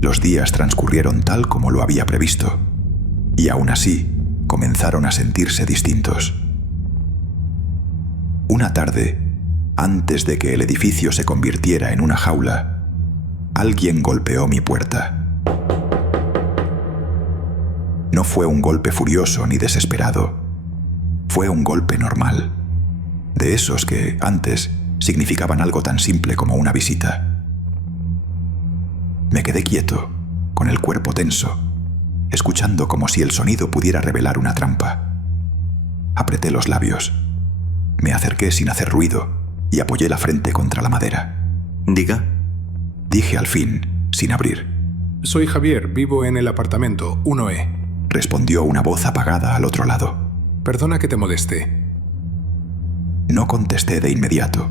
Los días transcurrieron tal como lo había previsto, y aún así comenzaron a sentirse distintos. Una tarde, antes de que el edificio se convirtiera en una jaula, alguien golpeó mi puerta. No fue un golpe furioso ni desesperado. Fue un golpe normal, de esos que antes significaban algo tan simple como una visita. Me quedé quieto, con el cuerpo tenso, escuchando como si el sonido pudiera revelar una trampa. Apreté los labios. Me acerqué sin hacer ruido y apoyé la frente contra la madera. Diga. Dije al fin, sin abrir. Soy Javier, vivo en el apartamento 1E. Respondió una voz apagada al otro lado. Perdona que te moleste. No contesté de inmediato.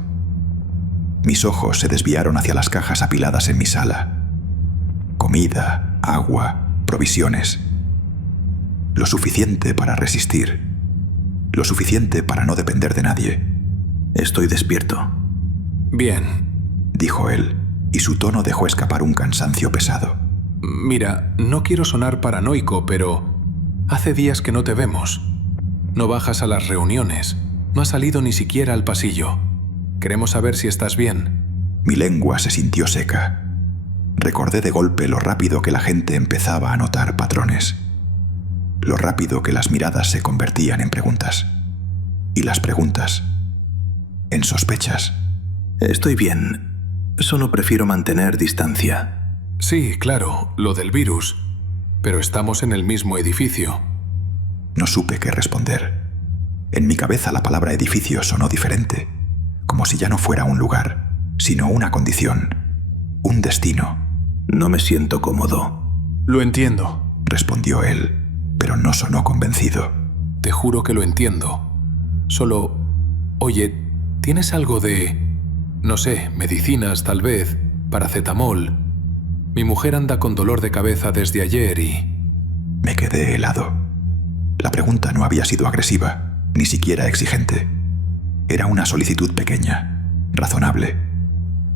Mis ojos se desviaron hacia las cajas apiladas en mi sala. Comida, agua, provisiones. Lo suficiente para resistir. Lo suficiente para no depender de nadie. Estoy despierto. Bien. Dijo él, y su tono dejó escapar un cansancio pesado. Mira, no quiero sonar paranoico, pero hace días que no te vemos. No bajas a las reuniones. No has salido ni siquiera al pasillo. Queremos saber si estás bien. Mi lengua se sintió seca. Recordé de golpe lo rápido que la gente empezaba a notar patrones. Lo rápido que las miradas se convertían en preguntas. Y las preguntas en sospechas. Estoy bien. Solo prefiero mantener distancia. Sí, claro, lo del virus. Pero estamos en el mismo edificio. No supe qué responder. En mi cabeza la palabra edificio sonó diferente, como si ya no fuera un lugar, sino una condición, un destino. No me siento cómodo. Lo entiendo, respondió él, pero no sonó convencido. Te juro que lo entiendo. Solo, oye, ¿tienes algo de, no sé, medicinas tal vez, paracetamol? Mi mujer anda con dolor de cabeza desde ayer y... Me quedé helado. La pregunta no había sido agresiva, ni siquiera exigente. Era una solicitud pequeña, razonable.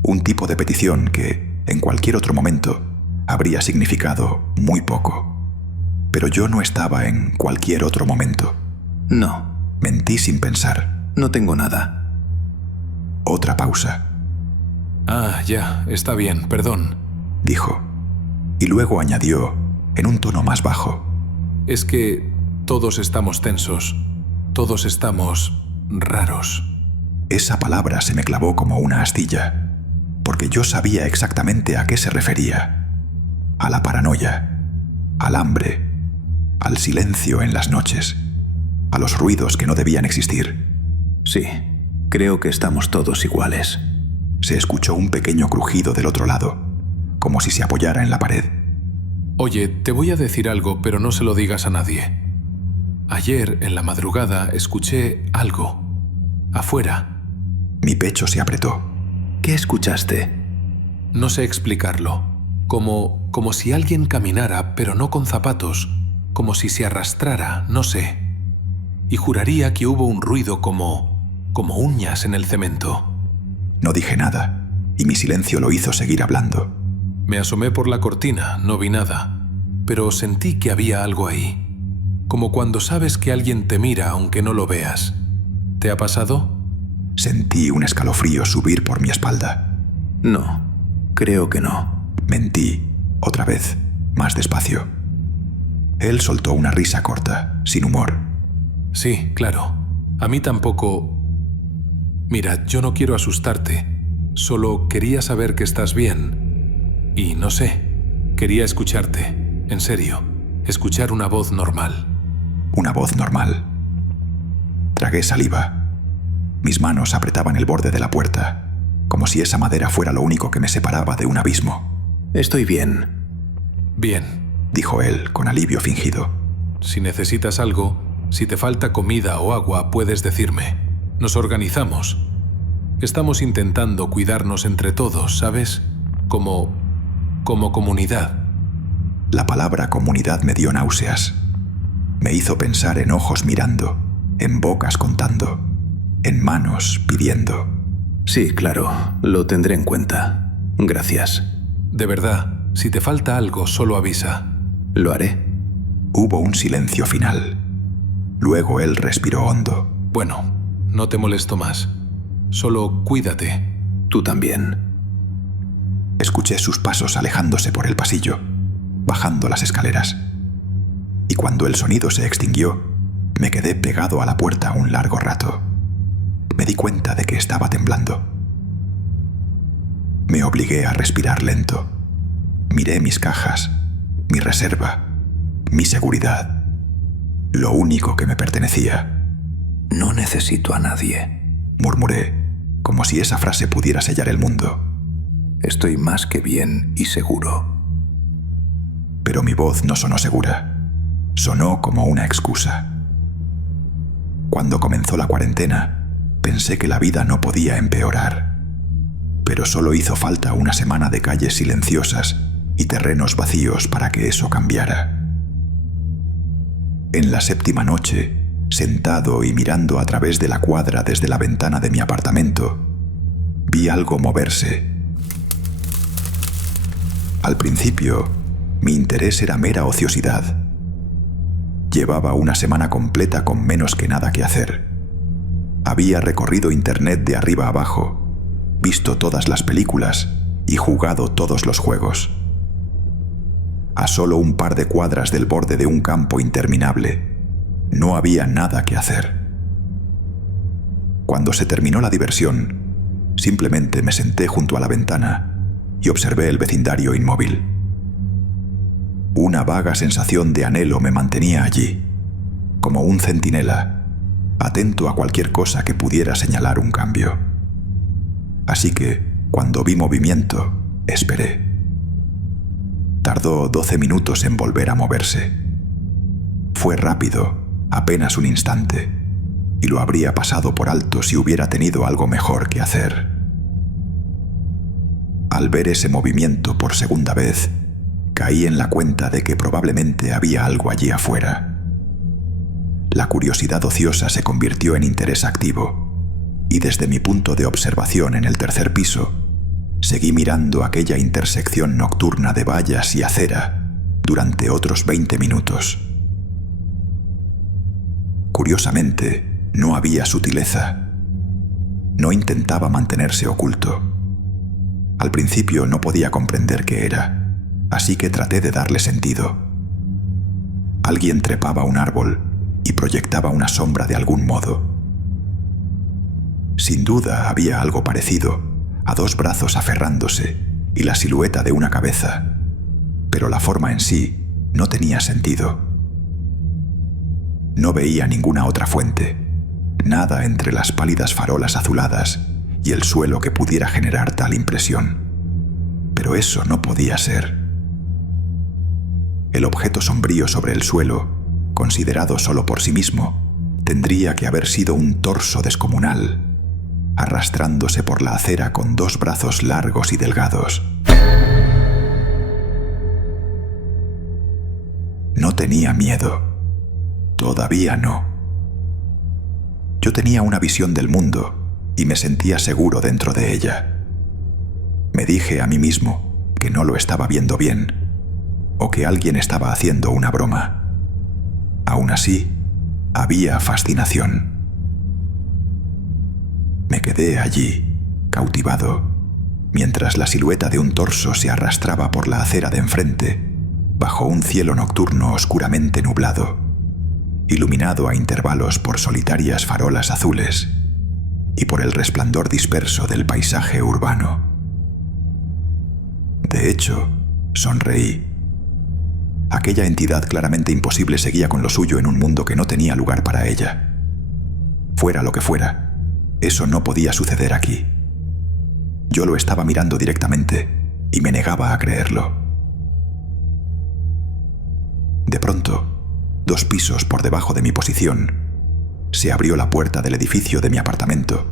Un tipo de petición que, en cualquier otro momento, habría significado muy poco. Pero yo no estaba en cualquier otro momento. No. Mentí sin pensar. No tengo nada. Otra pausa. Ah, ya, está bien, perdón. Dijo. Y luego añadió, en un tono más bajo. Es que todos estamos tensos. Todos estamos raros. Esa palabra se me clavó como una astilla, porque yo sabía exactamente a qué se refería. A la paranoia, al hambre, al silencio en las noches, a los ruidos que no debían existir. Sí, creo que estamos todos iguales. Se escuchó un pequeño crujido del otro lado, como si se apoyara en la pared. Oye, te voy a decir algo, pero no se lo digas a nadie. Ayer, en la madrugada, escuché algo. Afuera. Mi pecho se apretó. ¿Qué escuchaste? No sé explicarlo. Como si alguien caminara, pero no con zapatos. Como si se arrastrara, no sé. Y juraría que hubo un ruido como uñas en el cemento. No dije nada, y mi silencio lo hizo seguir hablando. Me asomé por la cortina, no vi nada, pero sentí que había algo ahí. Como cuando sabes que alguien te mira aunque no lo veas. ¿Te ha pasado? Sentí un escalofrío subir por mi espalda. No, creo que no. Mentí, otra vez, más despacio. Él soltó una risa corta, sin humor. Sí, claro. A mí tampoco... Mira, yo no quiero asustarte. Solo quería saber que estás bien. Y no sé, quería escucharte. En serio, escuchar una voz normal. Una voz normal. Tragué saliva. Mis manos apretaban el borde de la puerta, como si esa madera fuera lo único que me separaba de un abismo. Estoy bien. Bien, dijo él con alivio fingido. Si necesitas algo, si te falta comida o agua, puedes decirme. Nos organizamos. Estamos intentando cuidarnos entre todos, ¿sabes? Como comunidad. La palabra comunidad me dio náuseas. Me hizo pensar en ojos mirando, en bocas contando, en manos pidiendo. Sí, claro, lo tendré en cuenta. Gracias. De verdad, Si te falta algo, solo avisa. Lo haré. Hubo un silencio final. Luego él respiró hondo. Bueno, no te molesto más. Solo cuídate. Tú también. Escuché sus pasos alejándose por el pasillo, bajando las escaleras. Y cuando el sonido se extinguió, me quedé pegado a la puerta un largo rato. Me di cuenta de que estaba temblando. Me obligué a respirar lento. Miré mis cajas, mi reserva, mi seguridad, lo único que me pertenecía. No necesito a nadie. Murmuré, como si esa frase pudiera sellar el mundo. Estoy más que bien y seguro. Pero mi voz no sonó segura. Sonó como una excusa. Cuando comenzó la cuarentena, pensé que la vida no podía empeorar. Pero solo hizo falta una semana de calles silenciosas y terrenos vacíos para que eso cambiara. En la séptima noche, sentado y mirando a través de la cuadra desde la ventana de mi apartamento, vi algo moverse. Al principio, mi interés era mera ociosidad. Llevaba una semana completa con menos que nada que hacer. Había recorrido internet de arriba a abajo, visto todas las películas y jugado todos los juegos. A solo un par de cuadras del borde de un campo interminable, no había nada que hacer. Cuando se terminó la diversión, simplemente me senté junto a la ventana y observé el vecindario inmóvil. Una vaga sensación de anhelo me mantenía allí, como un centinela, atento a cualquier cosa que pudiera señalar un cambio. Así que, cuando vi movimiento, esperé. Tardó 12 minutos en volver a moverse. Fue rápido, apenas un instante, y lo habría pasado por alto si hubiera tenido algo mejor que hacer. Al ver ese movimiento por segunda vez, caí en la cuenta de que probablemente había algo allí afuera. La curiosidad ociosa se convirtió en interés activo, y desde mi punto de observación en el tercer piso, seguí mirando aquella intersección nocturna de vallas y acera durante otros 20 minutos. Curiosamente, no había sutileza. No intentaba mantenerse oculto. Al principio no podía comprender qué era, así que traté de darle sentido. Alguien trepaba un árbol y proyectaba una sombra de algún modo. Sin duda había algo parecido a dos brazos aferrándose y la silueta de una cabeza, pero la forma en sí no tenía sentido. No veía ninguna otra fuente, nada entre las pálidas farolas azuladas y el suelo que pudiera generar tal impresión. Pero eso no podía ser. El objeto sombrío sobre el suelo, considerado solo por sí mismo, tendría que haber sido un torso descomunal, arrastrándose por la acera con dos brazos largos y delgados. No tenía miedo. Todavía no. Yo tenía una visión del mundo y me sentía seguro dentro de ella. Me dije a mí mismo que no lo estaba viendo bien o que alguien estaba haciendo una broma. Aún así, había fascinación. Me quedé allí, cautivado, mientras la silueta de un torso se arrastraba por la acera de enfrente, bajo un cielo nocturno oscuramente nublado, iluminado a intervalos por solitarias farolas azules y por el resplandor disperso del paisaje urbano. De hecho, sonreí. Aquella entidad claramente imposible seguía con lo suyo en un mundo que no tenía lugar para ella. Fuera lo que fuera, eso no podía suceder aquí. Yo lo estaba mirando directamente y me negaba a creerlo. De pronto, 2 pisos por debajo de mi posición, se abrió la puerta del edificio de mi apartamento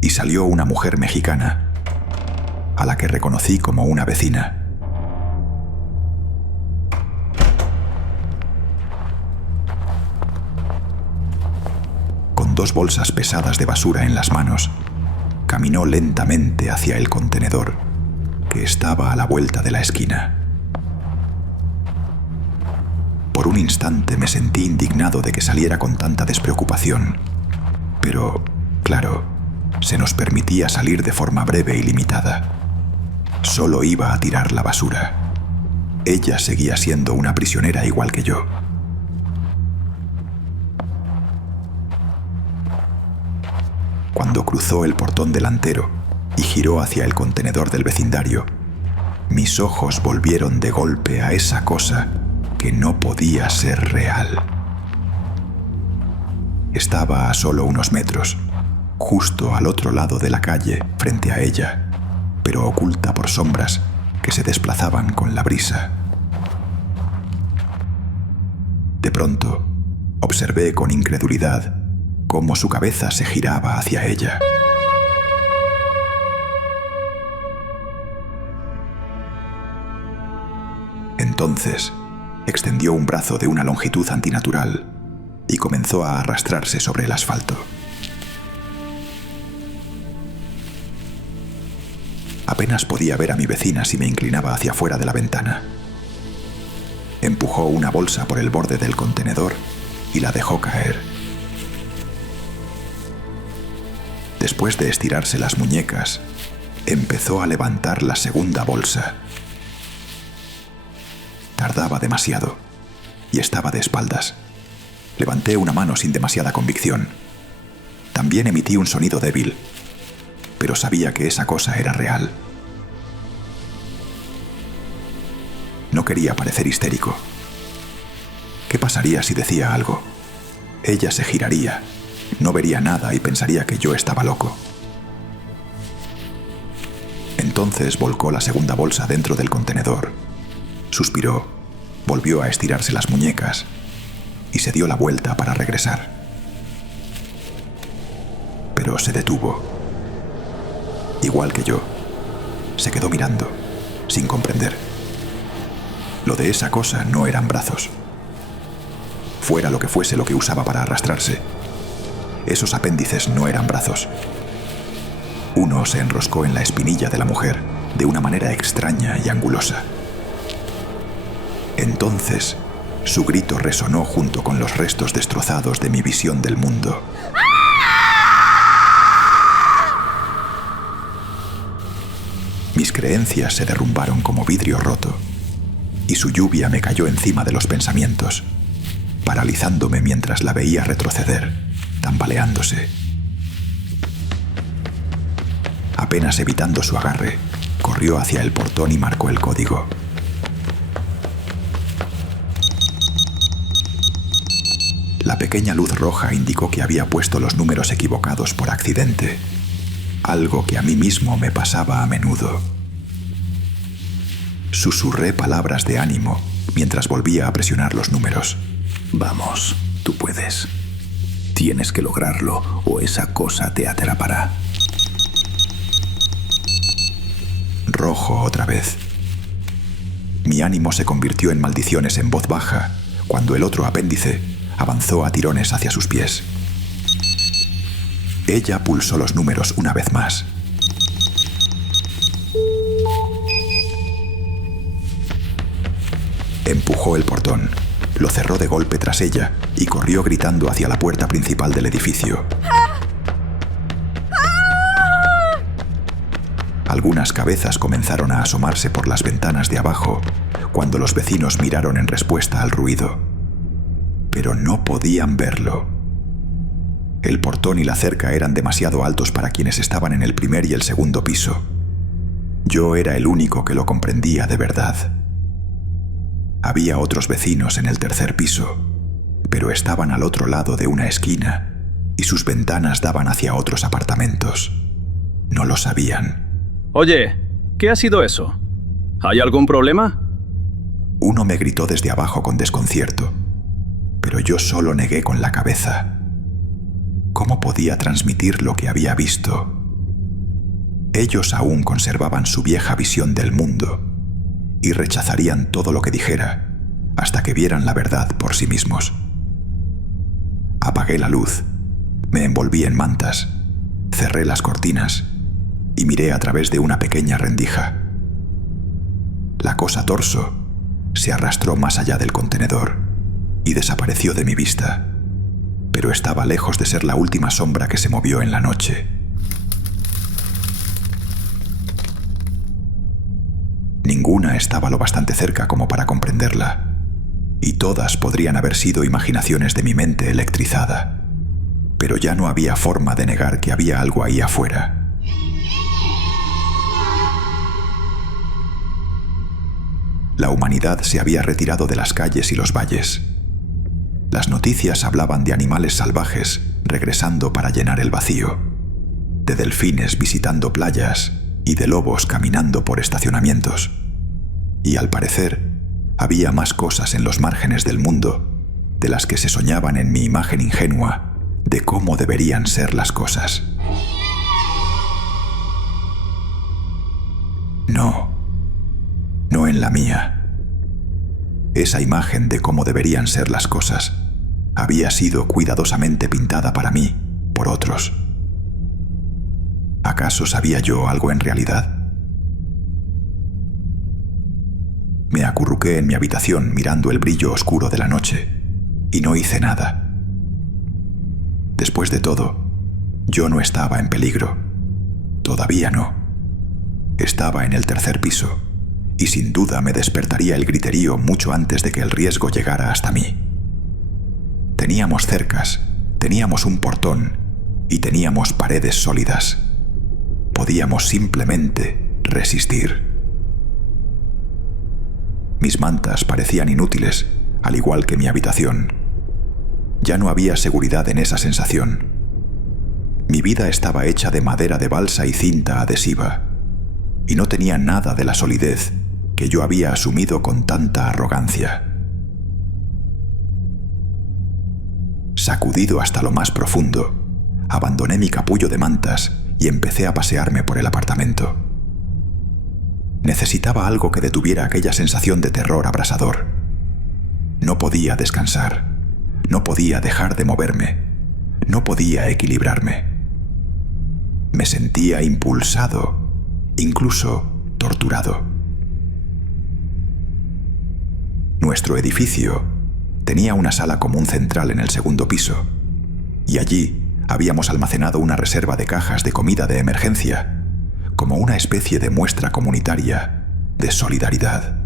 y salió una mujer mexicana, a la que reconocí como una vecina. Con 2 bolsas pesadas de basura en las manos, caminó lentamente hacia el contenedor, que estaba a la vuelta de la esquina. Por un instante me sentí indignado de que saliera con tanta despreocupación. Pero, claro, se nos permitía salir de forma breve y limitada. Solo iba a tirar la basura. Ella seguía siendo una prisionera igual que yo. Cuando cruzó el portón delantero y giró hacia el contenedor del vecindario, mis ojos volvieron de golpe a esa cosa que no podía ser real. Estaba a solo unos metros, justo al otro lado de la calle, frente a ella, pero oculta por sombras que se desplazaban con la brisa. De pronto, observé con incredulidad cómo su cabeza se giraba hacia ella. Entonces, extendió un brazo de una longitud antinatural y comenzó a arrastrarse sobre el asfalto. Apenas podía ver a mi vecina si me inclinaba hacia afuera de la ventana. Empujó una bolsa por el borde del contenedor y la dejó caer. Después de estirarse las muñecas, empezó a levantar la segunda bolsa. Tardaba demasiado y estaba de espaldas. Levanté una mano sin demasiada convicción. También emití un sonido débil, pero sabía que esa cosa era real. No quería parecer histérico. ¿Qué pasaría si decía algo? Ella se giraría, no vería nada y pensaría que yo estaba loco. Entonces volcó la segunda bolsa dentro del contenedor. Suspiró, volvió a estirarse las muñecas y se dio la vuelta para regresar. Pero se detuvo. Igual que yo, se quedó mirando, sin comprender. Lo de esa cosa no eran brazos. Fuera lo que fuese lo que usaba para arrastrarse, esos apéndices no eran brazos. Uno se enroscó en la espinilla de la mujer de una manera extraña y angulosa. Entonces, su grito resonó junto con los restos destrozados de mi visión del mundo. Mis creencias se derrumbaron como vidrio roto, y su lluvia me cayó encima de los pensamientos, paralizándome mientras la veía retroceder, tambaleándose. Apenas evitando su agarre, corrió hacia el portón y marcó el código. La pequeña luz roja indicó que había puesto los números equivocados por accidente, algo que a mí mismo me pasaba a menudo. Susurré palabras de ánimo mientras volvía a presionar los números. Vamos, tú puedes. Tienes que lograrlo o esa cosa te atrapará. Rojo otra vez. Mi ánimo se convirtió en maldiciones en voz baja cuando el otro apéndice avanzó a tirones hacia sus pies. Ella pulsó los números una vez más. Empujó el portón, lo cerró de golpe tras ella y corrió gritando hacia la puerta principal del edificio. Algunas cabezas comenzaron a asomarse por las ventanas de abajo cuando los vecinos miraron en respuesta al ruido. Pero no podían verlo. El portón y la cerca eran demasiado altos para quienes estaban en el primer y el segundo piso. Yo era el único que lo comprendía de verdad. Había otros vecinos en el tercer piso, pero estaban al otro lado de una esquina y sus ventanas daban hacia otros apartamentos. No lo sabían. Oye, ¿qué ha sido eso? ¿Hay algún problema? Uno me gritó desde abajo con desconcierto, pero yo solo negué con la cabeza. ¿Cómo podía transmitir lo que había visto? Ellos aún conservaban su vieja visión del mundo y rechazarían todo lo que dijera hasta que vieran la verdad por sí mismos. Apagué la luz, me envolví en mantas, cerré las cortinas y miré a través de una pequeña rendija. La cosa torso se arrastró más allá del contenedor y desapareció de mi vista, pero estaba lejos de ser la última sombra que se movió en la noche. Ninguna estaba lo bastante cerca como para comprenderla, y todas podrían haber sido imaginaciones de mi mente electrizada, pero ya no había forma de negar que había algo ahí afuera. La humanidad se había retirado de las calles y los valles. Las noticias hablaban de animales salvajes regresando para llenar el vacío, de delfines visitando playas y de lobos caminando por estacionamientos. Y al parecer, había más cosas en los márgenes del mundo de las que se soñaban en mi imagen ingenua de cómo deberían ser las cosas. No en la mía. Esa imagen de cómo deberían ser las cosas había sido cuidadosamente pintada para mí por otros. ¿Acaso sabía yo algo en realidad? Me acurruqué en mi habitación mirando el brillo oscuro de la noche y no hice nada. Después de todo, yo no estaba en peligro. Todavía no. Estaba en el tercer piso y sin duda me despertaría el griterío mucho antes de que el riesgo llegara hasta mí. Teníamos cercas, teníamos un portón y teníamos paredes sólidas. Podíamos simplemente resistir. Mis mantas parecían inútiles, al igual que mi habitación. Ya no había seguridad en esa sensación. Mi vida estaba hecha de madera de balsa y cinta adhesiva, y no tenía nada de la solidez que yo había asumido con tanta arrogancia. Sacudido hasta lo más profundo, abandoné mi capullo de mantas y empecé a pasearme por el apartamento. Necesitaba algo que detuviera aquella sensación de terror abrasador. No podía descansar, no podía dejar de moverme, no podía equilibrarme. Me sentía impulsado, incluso torturado. Nuestro edificio tenía una sala común central en el segundo piso, y allí habíamos almacenado una reserva de cajas de comida de emergencia, como una especie de muestra comunitaria de solidaridad.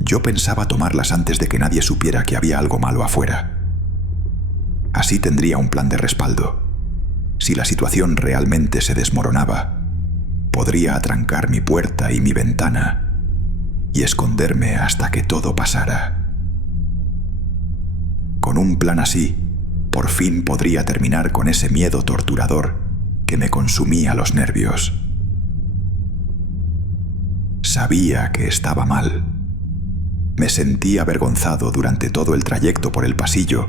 Yo pensaba tomarlas antes de que nadie supiera que había algo malo afuera. Así tendría un plan de respaldo. Si la situación realmente se desmoronaba, podría atrancar mi puerta y mi ventana y esconderme hasta que todo pasara. Con un plan así, por fin podría terminar con ese miedo torturador que me consumía los nervios. Sabía que estaba mal. Me sentí avergonzado durante todo el trayecto por el pasillo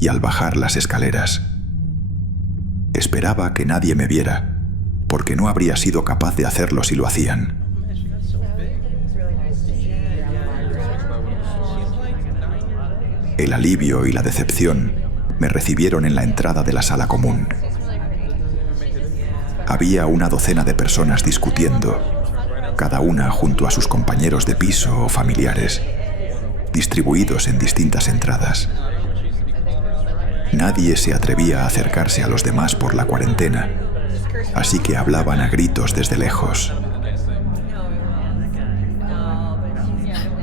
y al bajar las escaleras. Esperaba que nadie me viera, porque no habría sido capaz de hacerlo si lo hacían. El alivio y la decepción me recibieron en la entrada de la sala común. Había una docena de personas discutiendo, cada una junto a sus compañeros de piso o familiares, distribuidos en distintas entradas. Nadie se atrevía a acercarse a los demás por la cuarentena, así que hablaban a gritos desde lejos.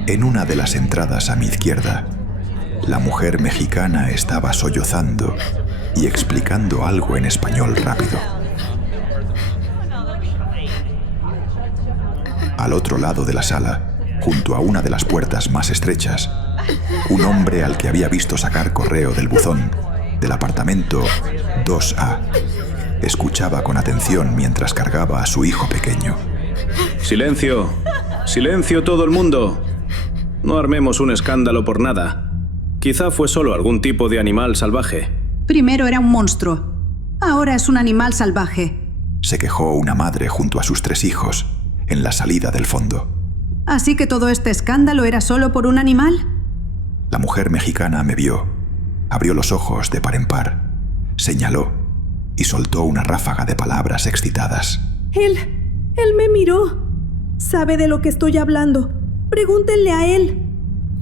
En una de las entradas a mi izquierda, la mujer mexicana estaba sollozando y explicando algo en español rápido. Al otro lado de la sala, junto a una de las puertas más estrechas, un hombre al que había visto sacar correo del buzón del apartamento 2A escuchaba con atención mientras cargaba a su hijo pequeño. ¡Silencio! ¡Silencio todo el mundo! No armemos un escándalo por nada. Quizá fue solo algún tipo de animal salvaje. Primero era un monstruo. Ahora es un animal salvaje. Se quejó una madre junto a sus 3 hijos en la salida del fondo. ¿Así que todo este escándalo era solo por un animal? La mujer mexicana me vio, abrió los ojos de par en par, señaló y soltó una ráfaga de palabras excitadas. Él me miró. Sabe de lo que estoy hablando. Pregúntenle a él.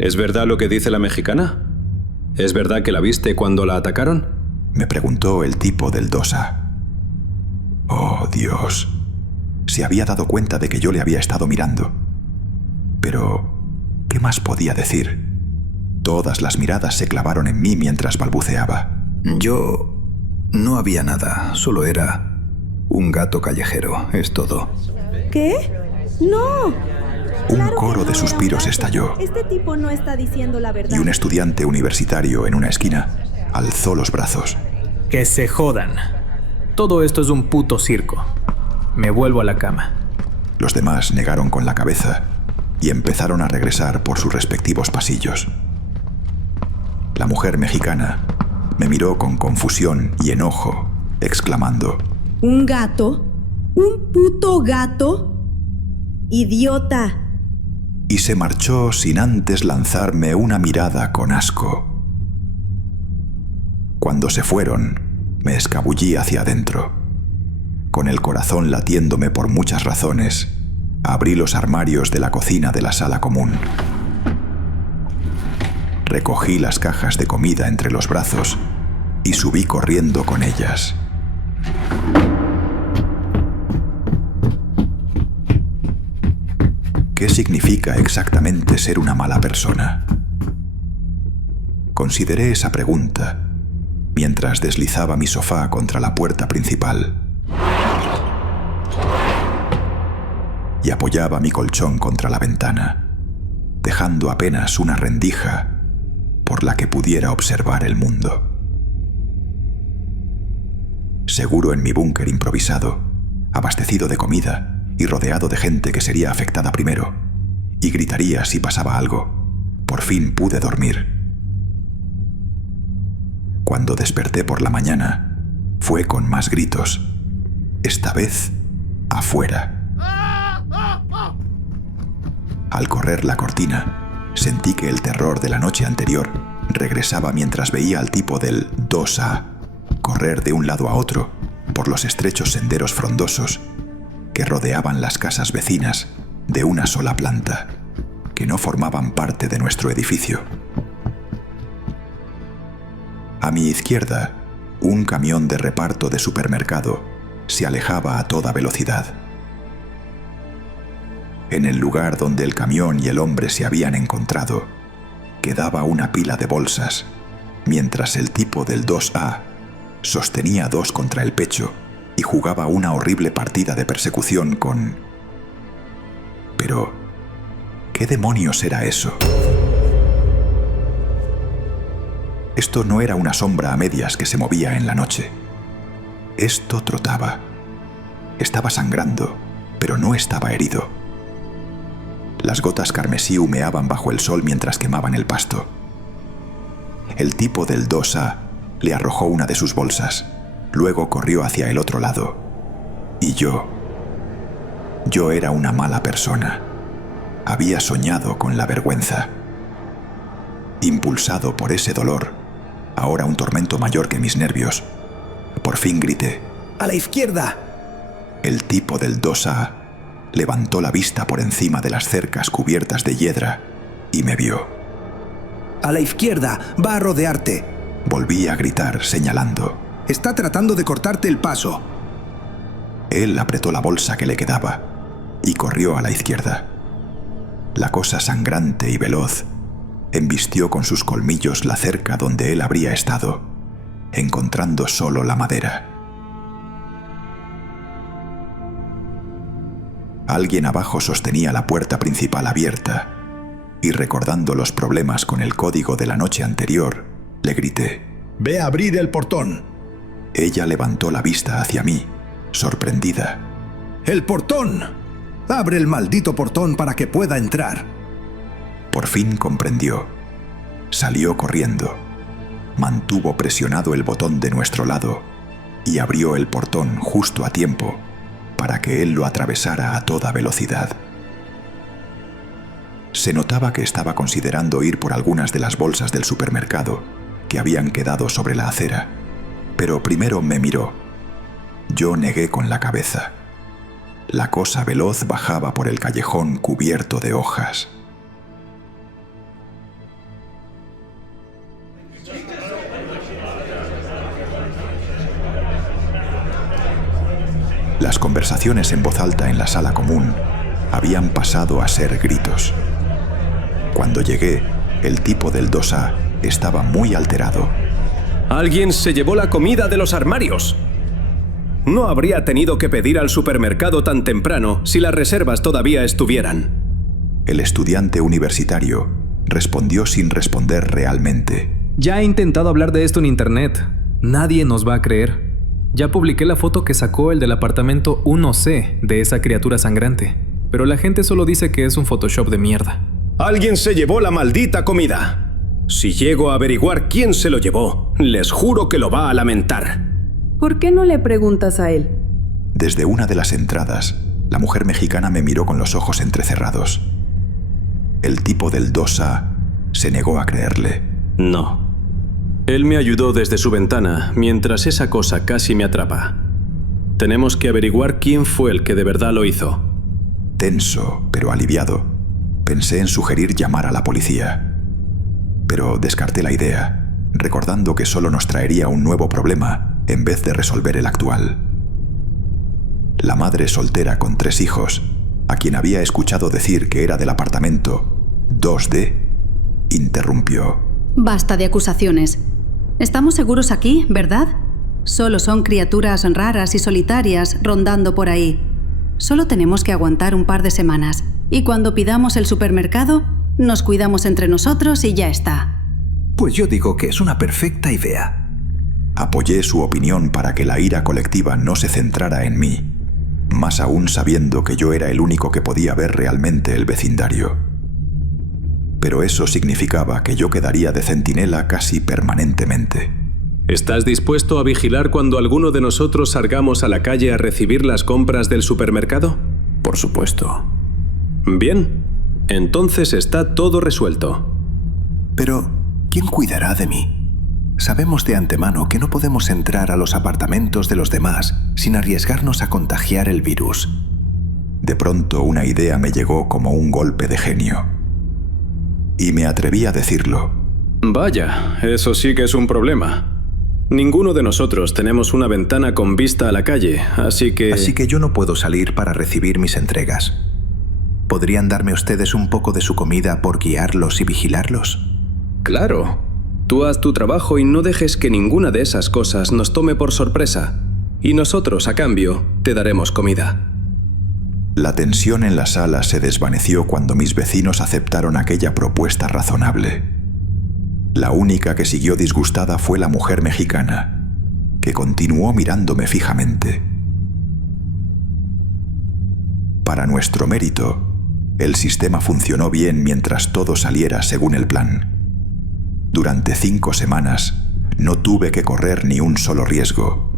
¿Es verdad lo que dice la mexicana? ¿Es verdad que la viste cuando la atacaron? Me preguntó el tipo del 2A. Oh, Dios. Se había dado cuenta de que yo le había estado mirando. Pero, ¿qué más podía decir? Todas las miradas se clavaron en mí mientras balbuceaba. No había nada, solo era un gato callejero, es todo. ¿Qué? ¡No! Un coro de suspiros estalló. Este tipo no está diciendo la verdad. Y un estudiante universitario en una esquina alzó los brazos. Que se jodan. Todo esto es un puto circo. Me vuelvo a la cama. Los demás negaron con la cabeza y empezaron a regresar por sus respectivos pasillos. La mujer mexicana me miró con confusión y enojo, exclamando: ¿Un gato? ¿Un puto gato? ¡Idiota! Y se marchó sin antes lanzarme una mirada con asco. Cuando se fueron, me escabullí hacia adentro. Con el corazón latiéndome por muchas razones, abrí los armarios de la cocina de la sala común. Recogí las cajas de comida entre los brazos y subí corriendo con ellas. ¿Qué significa exactamente ser una mala persona? Consideré esa pregunta mientras deslizaba mi sofá contra la puerta principal y apoyaba mi colchón contra la ventana, dejando apenas una rendija por la que pudiera observar el mundo. Seguro en mi búnker improvisado, abastecido de comida y rodeado de gente que sería afectada primero, y gritaría si pasaba algo, por fin pude dormir. Cuando desperté por la mañana, fue con más gritos, esta vez afuera. Al correr la cortina, sentí que el terror de la noche anterior regresaba mientras veía al tipo del 2A correr de un lado a otro por los estrechos senderos frondosos que rodeaban las casas vecinas de una sola planta, que no formaban parte de nuestro edificio. A mi izquierda, un camión de reparto de supermercado se alejaba a toda velocidad. En el lugar donde el camión y el hombre se habían encontrado, quedaba una pila de bolsas, mientras el tipo del 2A sostenía dos contra el pecho y jugaba una horrible partida de persecución con... Pero, ¿qué demonios era eso? Esto no era una sombra a medias que se movía en la noche. Esto trotaba. Estaba sangrando, pero no estaba herido. Las gotas carmesí humeaban bajo el sol mientras quemaban el pasto. El tipo del 2A le arrojó una de sus bolsas. Luego corrió hacia el otro lado. Y yo era una mala persona. Había soñado con la vergüenza. Impulsado por ese dolor, ahora un tormento mayor que mis nervios, por fin grité: ¡A la izquierda! El tipo del 2A levantó la vista por encima de las cercas cubiertas de hiedra y me vio. ¡A la izquierda! ¡Va a rodearte! Volví a gritar, señalando. Está tratando de cortarte el paso. Él apretó la bolsa que le quedaba y corrió a la izquierda. La cosa sangrante y veloz embistió con sus colmillos la cerca donde él habría estado, encontrando solo la madera. Alguien abajo sostenía la puerta principal abierta y, recordando los problemas con el código de la noche anterior, le grité: ¡Ve a abrir el portón! Ella levantó la vista hacia mí, sorprendida. ¡El portón! ¡Abre el maldito portón para que pueda entrar! Por fin comprendió. Salió corriendo. Mantuvo presionado el botón de nuestro lado y abrió el portón justo a tiempo para que él lo atravesara a toda velocidad. Se notaba que estaba considerando ir por algunas de las bolsas del supermercado que habían quedado sobre la acera, pero primero me miró. Yo negué con la cabeza. La cosa veloz bajaba por el callejón cubierto de hojas. Las conversaciones en voz alta en la sala común habían pasado a ser gritos. Cuando llegué, el tipo del 2A estaba muy alterado. Alguien se llevó la comida de los armarios. No habría tenido que pedir al supermercado tan temprano si las reservas todavía estuvieran. El estudiante universitario respondió sin responder realmente. Ya he intentado hablar de esto en internet. Nadie nos va a creer. Ya publiqué la foto que sacó el del apartamento 1C de esa criatura sangrante. Pero la gente solo dice que es un Photoshop de mierda. Alguien se llevó la maldita comida. Si llego a averiguar quién se lo llevó, les juro que lo va a lamentar. ¿Por qué no le preguntas a él? Desde una de las entradas, la mujer mexicana me miró con los ojos entrecerrados. El tipo del 2A se negó a creerle. No. Él me ayudó desde su ventana mientras esa cosa casi me atrapa. Tenemos que averiguar quién fue el que de verdad lo hizo. Tenso, pero aliviado, pensé en sugerir llamar a la policía. Pero descarté la idea, recordando que solo nos traería un nuevo problema en vez de resolver el actual. La madre soltera con 3 hijos, a quien había escuchado decir que era del apartamento 2D, interrumpió. Basta de acusaciones. Estamos seguros aquí, ¿verdad? Solo son criaturas raras y solitarias rondando por ahí. Solo tenemos que aguantar un par de semanas. Y cuando pidamos el supermercado, nos cuidamos entre nosotros y ya está. Pues yo digo que es una perfecta idea. Apoyé su opinión para que la ira colectiva no se centrara en mí, más aún sabiendo que yo era el único que podía ver realmente el vecindario. Pero eso significaba que yo quedaría de centinela casi permanentemente. ¿Estás dispuesto a vigilar cuando alguno de nosotros salgamos a la calle a recibir las compras del supermercado? Por supuesto. Bien, entonces está todo resuelto. Pero, ¿quién cuidará de mí? Sabemos de antemano que no podemos entrar a los apartamentos de los demás sin arriesgarnos a contagiar el virus. De pronto una idea me llegó como un golpe de genio. Y me atreví a decirlo. Vaya, eso sí que es un problema. Ninguno de nosotros tenemos una ventana con vista a la calle, así que yo no puedo salir para recibir mis entregas. ¿Podrían darme ustedes un poco de su comida por guiarlos y vigilarlos? Claro. Tú haz tu trabajo y no dejes que ninguna de esas cosas nos tome por sorpresa. Y nosotros, a cambio, te daremos comida. La tensión en la sala se desvaneció cuando mis vecinos aceptaron aquella propuesta razonable. La única que siguió disgustada fue la mujer mexicana, que continuó mirándome fijamente. Para nuestro mérito, el sistema funcionó bien mientras todo saliera según el plan. Durante 5 semanas no tuve que correr ni un solo riesgo,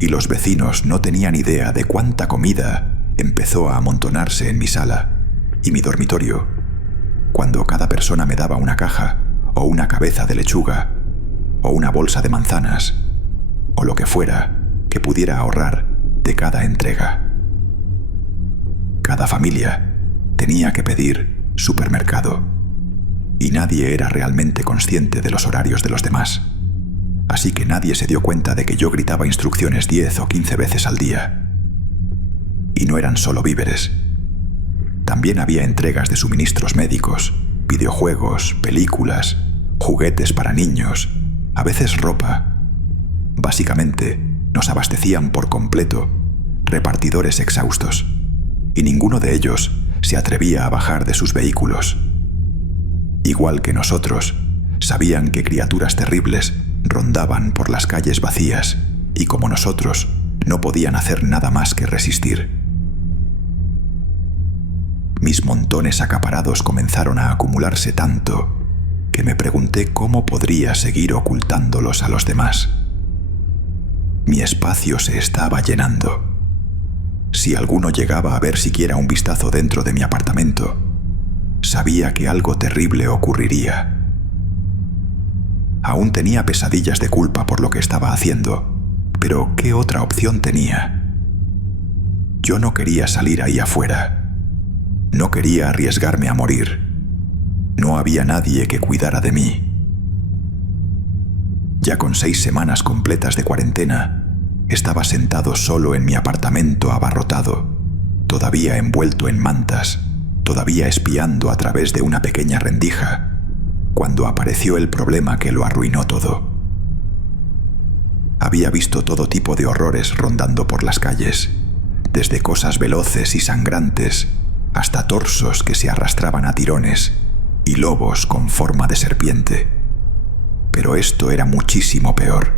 y los vecinos no tenían idea de cuánta comida empezó a amontonarse en mi sala y mi dormitorio, cuando cada persona me daba una caja, o una cabeza de lechuga, o una bolsa de manzanas, o lo que fuera que pudiera ahorrar de cada entrega. Cada familia tenía que pedir supermercado, y nadie era realmente consciente de los horarios de los demás. Así que nadie se dio cuenta de que yo gritaba instrucciones 10 o 15 veces al día. Y no eran solo víveres. También había entregas de suministros médicos, videojuegos, películas, juguetes para niños, a veces ropa. Básicamente, nos abastecían por completo, repartidores exhaustos, y ninguno de ellos se atrevía a bajar de sus vehículos. Igual que nosotros, sabían que criaturas terribles rondaban por las calles vacías y como nosotros, no podían hacer nada más que resistir. Mis montones acaparados comenzaron a acumularse tanto que me pregunté cómo podría seguir ocultándolos a los demás. Mi espacio se estaba llenando. Si alguno llegaba a ver siquiera un vistazo dentro de mi apartamento, sabía que algo terrible ocurriría. Aún tenía pesadillas de culpa por lo que estaba haciendo, pero ¿qué otra opción tenía? Yo no quería salir ahí afuera. No quería arriesgarme a morir. No había nadie que cuidara de mí. Ya con 6 semanas completas de cuarentena, estaba sentado solo en mi apartamento abarrotado, todavía envuelto en mantas, todavía espiando a través de una pequeña rendija, cuando apareció el problema que lo arruinó todo. Había visto todo tipo de horrores rondando por las calles, desde cosas veloces y sangrantes hasta torsos que se arrastraban a tirones y lobos con forma de serpiente. Pero esto era muchísimo peor.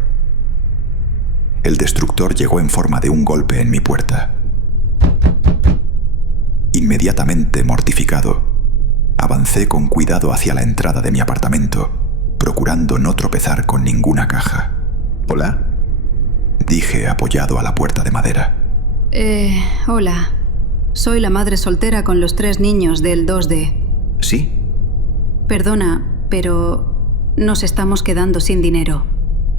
El destructor llegó en forma de un golpe en mi puerta. Inmediatamente mortificado, avancé con cuidado hacia la entrada de mi apartamento, procurando no tropezar con ninguna caja. ¿Hola? Dije apoyado a la puerta de madera. Hola. Soy la madre soltera con los 3 niños del 2D. ¿Sí? Perdona, pero nos estamos quedando sin dinero.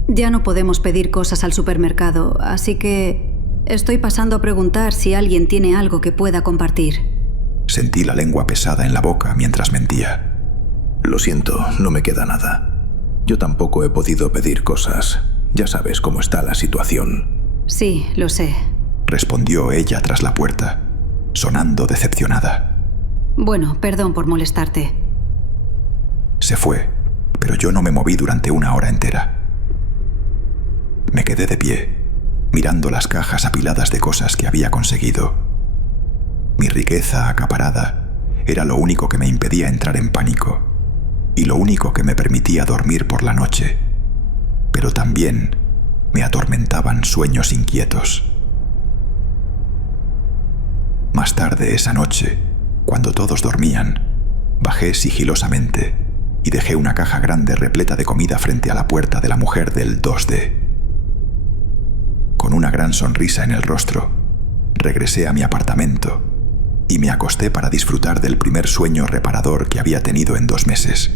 Ya no podemos pedir cosas al supermercado, así que estoy pasando a preguntar si alguien tiene algo que pueda compartir. Sentí la lengua pesada en la boca mientras mentía. Lo siento, no me queda nada. Yo tampoco he podido pedir cosas. Ya sabes cómo está la situación. Sí, lo sé. Respondió ella tras la puerta, sonando decepcionada. Bueno, perdón por molestarte. Se fue, pero yo no me moví durante 1 hora entera. Me quedé de pie, mirando las cajas apiladas de cosas que había conseguido. Mi riqueza acaparada era lo único que me impedía entrar en pánico y lo único que me permitía dormir por la noche. Pero también me atormentaban sueños inquietos. Más tarde esa noche, cuando todos dormían, bajé sigilosamente y dejé una caja grande repleta de comida frente a la puerta de la mujer del 2D. Con una gran sonrisa en el rostro, regresé a mi apartamento y me acosté para disfrutar del primer sueño reparador que había tenido en 2 meses.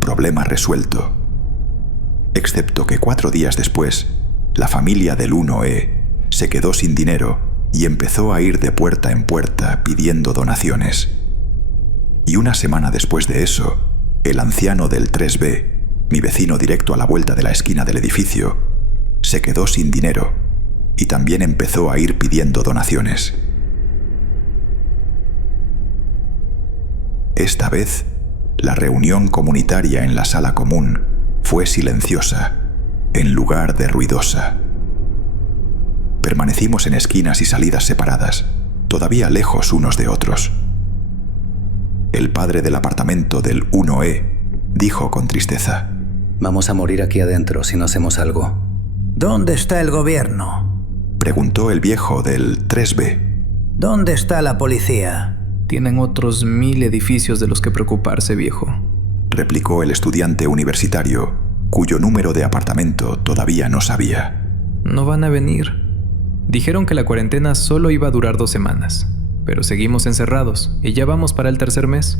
Problema resuelto. Excepto que 4 días después, la familia del 1E se quedó sin dinero y empezó a ir de puerta en puerta pidiendo donaciones. Y 1 semana después de eso, el anciano del 3B, mi vecino directo a la vuelta de la esquina del edificio, se quedó sin dinero y también empezó a ir pidiendo donaciones. Esta vez, la reunión comunitaria en la sala común fue silenciosa, en lugar de ruidosa. Permanecimos en esquinas y salidas separadas, todavía lejos unos de otros. El padre del apartamento del 1E dijo con tristeza: Vamos a morir aquí adentro si no hacemos algo. ¿Dónde está el gobierno? Preguntó el viejo del 3B. ¿Dónde está la policía? Tienen otros 1000 edificios de los que preocuparse, viejo. Replicó el estudiante universitario, cuyo número de apartamento todavía no sabía. No van a venir. Dijeron que la cuarentena solo iba a durar 2 semanas, pero seguimos encerrados y ya vamos para el 3er mes.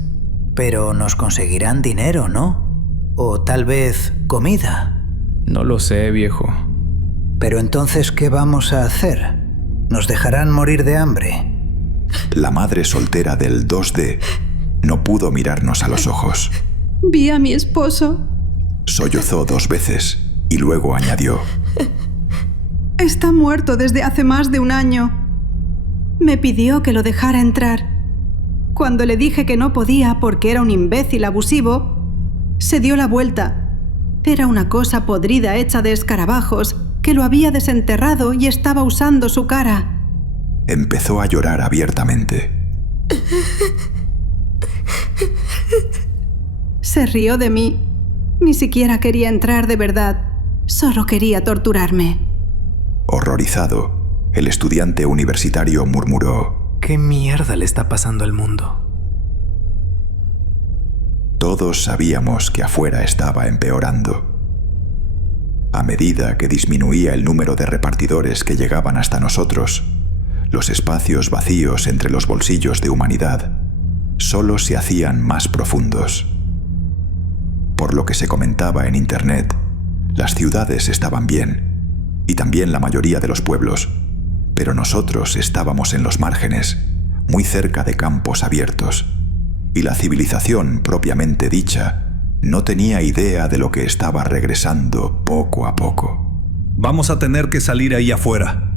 Pero nos conseguirán dinero, ¿no? O tal vez comida. No lo sé, viejo. Pero entonces, ¿qué vamos a hacer? ¿Nos dejarán morir de hambre? La madre soltera del 2D no pudo mirarnos a los ojos. Vi a mi esposo. Sollozó 2 veces y luego añadió: Está muerto desde hace más de 1 año. Me pidió que lo dejara entrar. Cuando le dije que no podía porque era un imbécil abusivo, se dio la vuelta. Era una cosa podrida hecha de escarabajos que lo había desenterrado y estaba usando su cara. Empezó a llorar abiertamente. Se rió de mí. Ni siquiera quería entrar de verdad. Solo quería torturarme. Horrorizado, el estudiante universitario murmuró: ¿Qué mierda le está pasando al mundo? Todos sabíamos que afuera estaba empeorando. A medida que disminuía el número de repartidores que llegaban hasta nosotros, los espacios vacíos entre los bolsillos de humanidad solo se hacían más profundos. Por lo que se comentaba en Internet, las ciudades estaban bien, y también la mayoría de los pueblos, pero nosotros estábamos en los márgenes, muy cerca de campos abiertos, y la civilización propiamente dicha no tenía idea de lo que estaba regresando poco a poco. Vamos a tener que salir ahí afuera.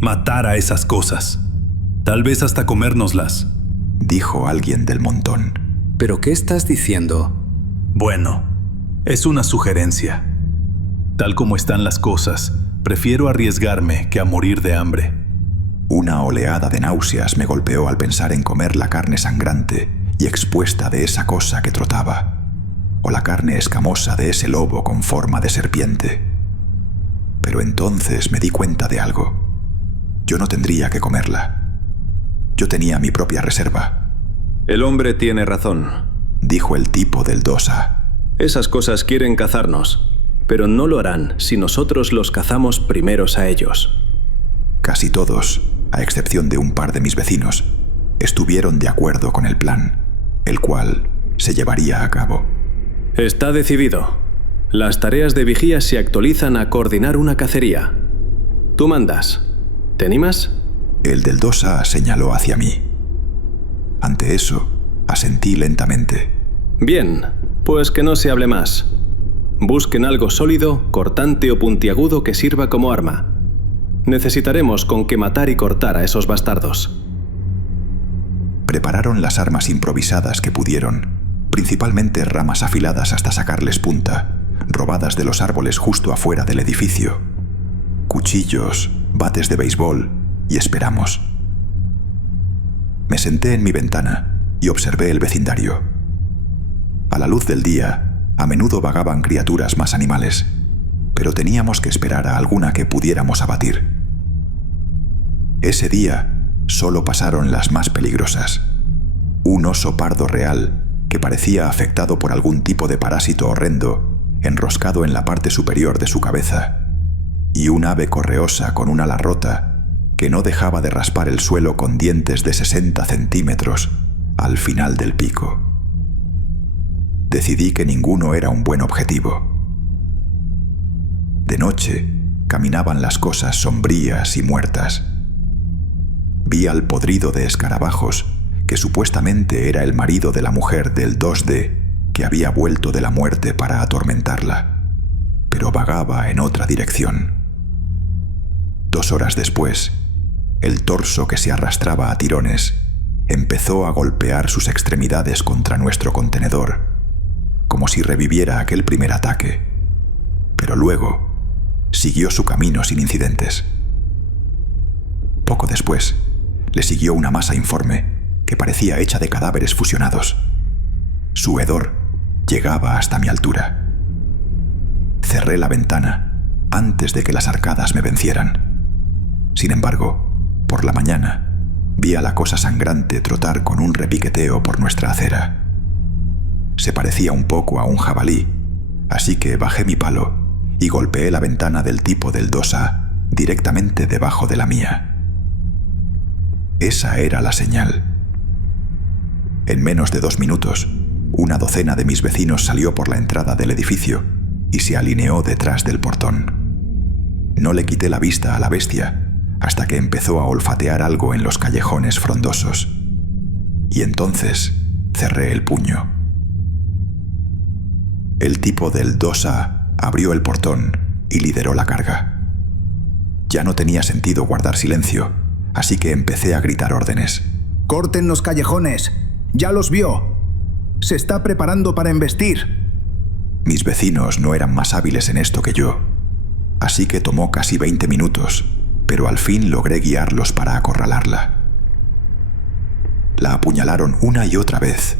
Matar a esas cosas. Tal vez hasta comérnoslas. Dijo alguien del montón. ¿Pero qué estás diciendo? Bueno, es una sugerencia. Tal como están las cosas, prefiero arriesgarme que a morir de hambre. Una oleada de náuseas me golpeó al pensar en comer la carne sangrante y expuesta de esa cosa que trotaba, o la carne escamosa de ese lobo con forma de serpiente. Pero entonces me di cuenta de algo. Yo no tendría que comerla. Yo tenía mi propia reserva. El hombre tiene razón, dijo el tipo del 2A. Esas cosas quieren cazarnos, pero no lo harán si nosotros los cazamos primeros a ellos. Casi todos, a excepción de un par de mis vecinos, estuvieron de acuerdo con el plan, el cual se llevaría a cabo. Está decidido. Las tareas de vigía se actualizan a coordinar una cacería. Tú mandas. ¿Te animas? El del 2A señaló hacia mí. Ante eso, asentí lentamente. Bien, pues que no se hable más. Busquen algo sólido, cortante o puntiagudo que sirva como arma. Necesitaremos con qué matar y cortar a esos bastardos. Prepararon las armas improvisadas que pudieron, principalmente ramas afiladas hasta sacarles punta, robadas de los árboles justo afuera del edificio. Cuchillos, bates de béisbol, y esperamos. Me senté en mi ventana y observé el vecindario. A la luz del día, a menudo vagaban criaturas más animales, pero teníamos que esperar a alguna que pudiéramos abatir. Ese día solo pasaron las más peligrosas. Un oso pardo real que parecía afectado por algún tipo de parásito horrendo, enroscado en la parte superior de su cabeza, y un ave correosa con un ala rota que no dejaba de raspar el suelo con dientes de 60 centímetros al final del pico. Decidí que ninguno era un buen objetivo. De noche, caminaban las cosas sombrías y muertas. Vi al podrido de escarabajos, que supuestamente era el marido de la mujer del 2D, que había vuelto de la muerte para atormentarla, pero vagaba en otra dirección. 2 horas después, el torso que se arrastraba a tirones empezó a golpear sus extremidades contra nuestro contenedor, como si reviviera aquel primer ataque, pero luego siguió su camino sin incidentes. Poco después, le siguió una masa informe que parecía hecha de cadáveres fusionados. Su hedor llegaba hasta mi altura. Cerré la ventana antes de que las arcadas me vencieran. Sin embargo, por la mañana, vi a la cosa sangrante trotar con un repiqueteo por nuestra acera. Se parecía un poco a un jabalí, así que bajé mi palo y golpeé la ventana del tipo del 2A directamente debajo de la mía. Esa era la señal. En menos de 2 minutos, una docena de mis vecinos salió por la entrada del edificio y se alineó detrás del portón. No le quité la vista a la bestia hasta que empezó a olfatear algo en los callejones frondosos. Y entonces cerré el puño. El tipo del 2A abrió el portón y lideró la carga. Ya no tenía sentido guardar silencio, así que empecé a gritar órdenes. ¡Corten los callejones! ¡Ya los vio! ¡Se está preparando para embestir! Mis vecinos no eran más hábiles en esto que yo, así que tomó casi 20 minutos, pero al fin logré guiarlos para acorralarla. La apuñalaron una y otra vez,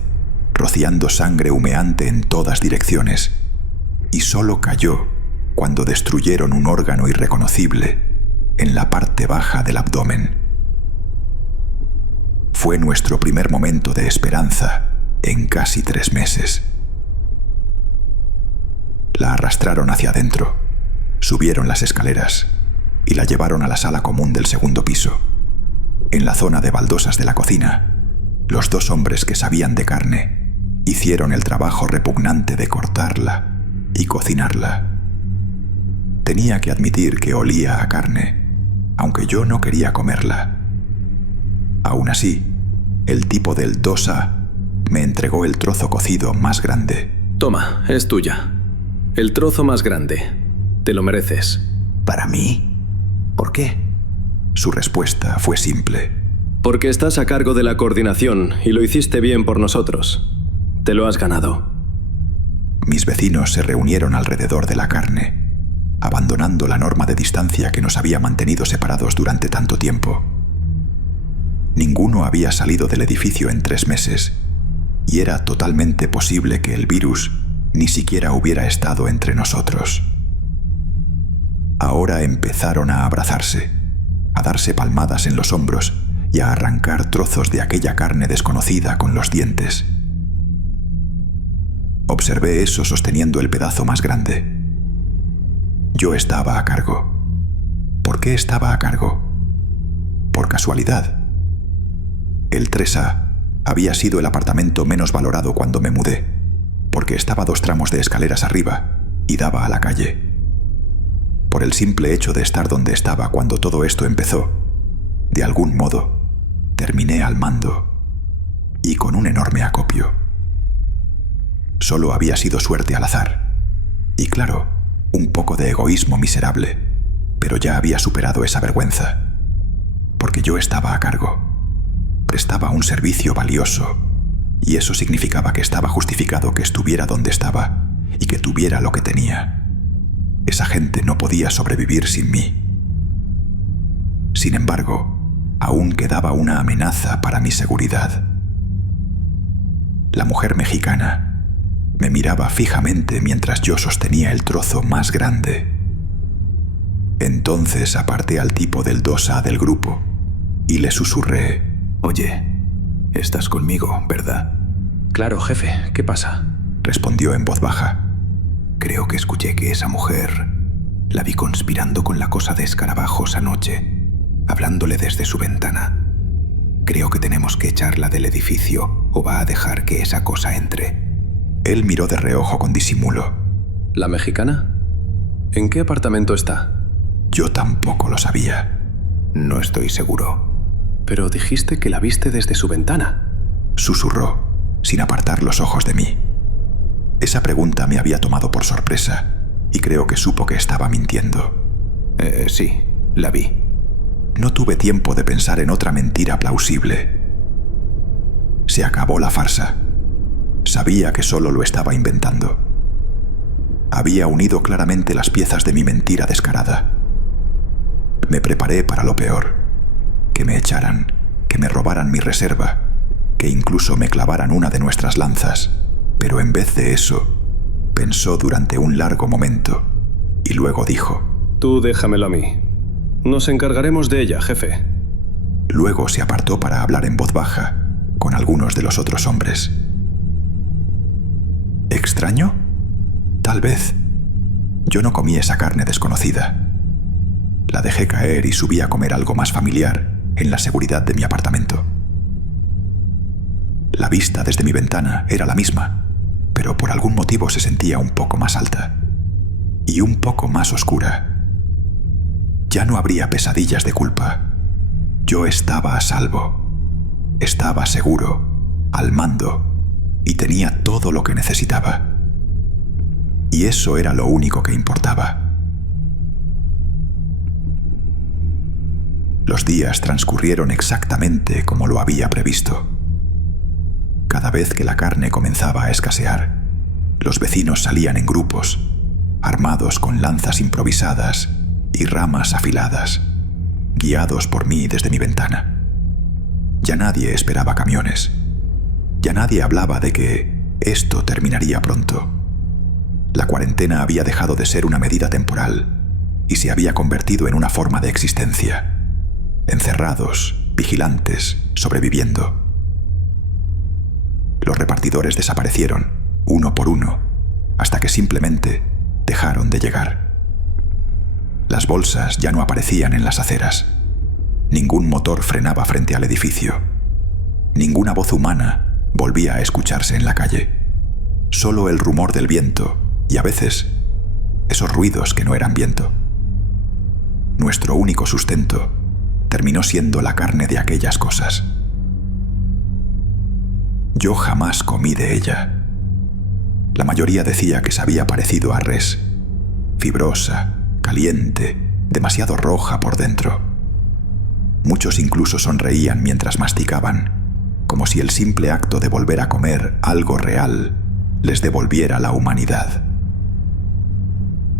rociando sangre humeante en todas direcciones, y solo cayó cuando destruyeron un órgano irreconocible en la parte baja del abdomen. Fue nuestro primer momento de esperanza en casi 3 meses. La arrastraron hacia adentro, subieron las escaleras y la llevaron a la sala común del 2º piso. En la zona de baldosas de la cocina, los 2 hombres que sabían de carne hicieron el trabajo repugnante de cortarla y cocinarla. Tenía que admitir que olía a carne, aunque yo no quería comerla. Aún así, el tipo del 2A me entregó el trozo cocido más grande. Toma, es tuya. El trozo más grande. Te lo mereces. ¿Para mí? ¿Por qué? Su respuesta fue simple. Porque estás a cargo de la coordinación y lo hiciste bien por nosotros. Te lo has ganado. Mis vecinos se reunieron alrededor de la carne, abandonando la norma de distancia que nos había mantenido separados durante tanto tiempo. Ninguno había salido del edificio en 3 meses, y era totalmente posible que el virus ni siquiera hubiera estado entre nosotros. Ahora empezaron a abrazarse, a darse palmadas en los hombros y a arrancar trozos de aquella carne desconocida con los dientes. Observé eso sosteniendo el pedazo más grande. Yo estaba a cargo. ¿Por qué estaba a cargo? Por casualidad. El 3A había sido el apartamento menos valorado cuando me mudé, porque estaba 2 tramos de escaleras arriba y daba a la calle. Por el simple hecho de estar donde estaba cuando todo esto empezó, de algún modo, terminé al mando y con un enorme acopio. Solo había sido suerte al azar. Y claro, un poco de egoísmo miserable, pero ya había superado esa vergüenza. Porque yo estaba a cargo. Prestaba un servicio valioso, y eso significaba que estaba justificado que estuviera donde estaba y que tuviera lo que tenía. Esa gente no podía sobrevivir sin mí. Sin embargo, aún quedaba una amenaza para mi seguridad. La mujer mexicana me miraba fijamente mientras yo sostenía el trozo más grande. Entonces aparté al tipo del 2A del grupo y le susurré: Oye, estás conmigo, ¿verdad? Claro, jefe. ¿Qué pasa? Respondió en voz baja. Creo que escuché que esa mujer la vi conspirando con la cosa de escarabajos anoche, hablándole desde su ventana. Creo que tenemos que echarla del edificio o va a dejar que esa cosa entre. Él miró de reojo con disimulo. ¿La mexicana? ¿En qué apartamento está? Yo tampoco lo sabía. No estoy seguro. Pero dijiste que la viste desde su ventana. Susurró, sin apartar los ojos de mí. Esa pregunta me había tomado por sorpresa, y creo que supo que estaba mintiendo. Sí, la vi. No tuve tiempo de pensar en otra mentira plausible. Se acabó la farsa. Sabía que solo lo estaba inventando. Había unido claramente las piezas de mi mentira descarada. Me preparé para lo peor. Que me echaran, que me robaran mi reserva, que incluso me clavaran una de nuestras lanzas. Pero en vez de eso, pensó durante un largo momento y luego dijo: Tú déjamelo a mí. Nos encargaremos de ella, jefe. Luego se apartó para hablar en voz baja con algunos de los otros hombres. ¿Extraño? Tal vez. Yo no comí esa carne desconocida. La dejé caer y subí a comer algo más familiar en la seguridad de mi apartamento. La vista desde mi ventana era la misma, pero por algún motivo se sentía un poco más alta y un poco más oscura. Ya no habría pesadillas de culpa. Yo estaba a salvo, estaba seguro, al mando, y tenía todo lo que necesitaba. Y eso era lo único que importaba. Los días transcurrieron exactamente como lo había previsto. Cada vez que la carne comenzaba a escasear, los vecinos salían en grupos, armados con lanzas improvisadas y ramas afiladas, guiados por mí desde mi ventana. Ya nadie esperaba camiones. Ya nadie hablaba de que esto terminaría pronto. La cuarentena había dejado de ser una medida temporal y se había convertido en una forma de existencia. Encerrados, vigilantes, sobreviviendo. Los repartidores desaparecieron, uno por uno, hasta que simplemente dejaron de llegar. Las bolsas ya no aparecían en las aceras. Ningún motor frenaba frente al edificio. Ninguna voz humana volvía a escucharse en la calle. Solo el rumor del viento y a veces esos ruidos que no eran viento. Nuestro único sustento terminó siendo la carne de aquellas cosas. Yo jamás comí de ella. La mayoría decía que sabía parecido a res, fibrosa, caliente demasiado roja por dentro. Muchos incluso sonreían mientras masticaban, como si el simple acto de volver a comer algo real les devolviera la humanidad.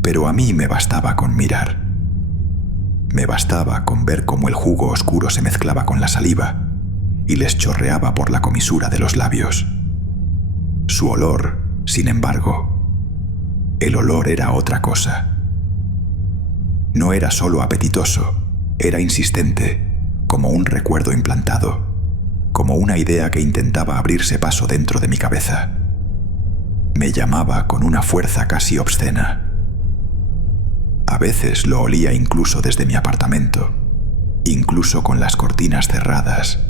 Pero a mí me bastaba con mirar. Me bastaba con ver cómo el jugo oscuro se mezclaba con la saliva y les chorreaba por la comisura de los labios. Su olor, sin embargo, el olor era otra cosa. No era solo apetitoso, era insistente, como un recuerdo implantado, como una idea que intentaba abrirse paso dentro de mi cabeza. Me llamaba con una fuerza casi obscena. A veces lo olía incluso desde mi apartamento, incluso con las cortinas cerradas,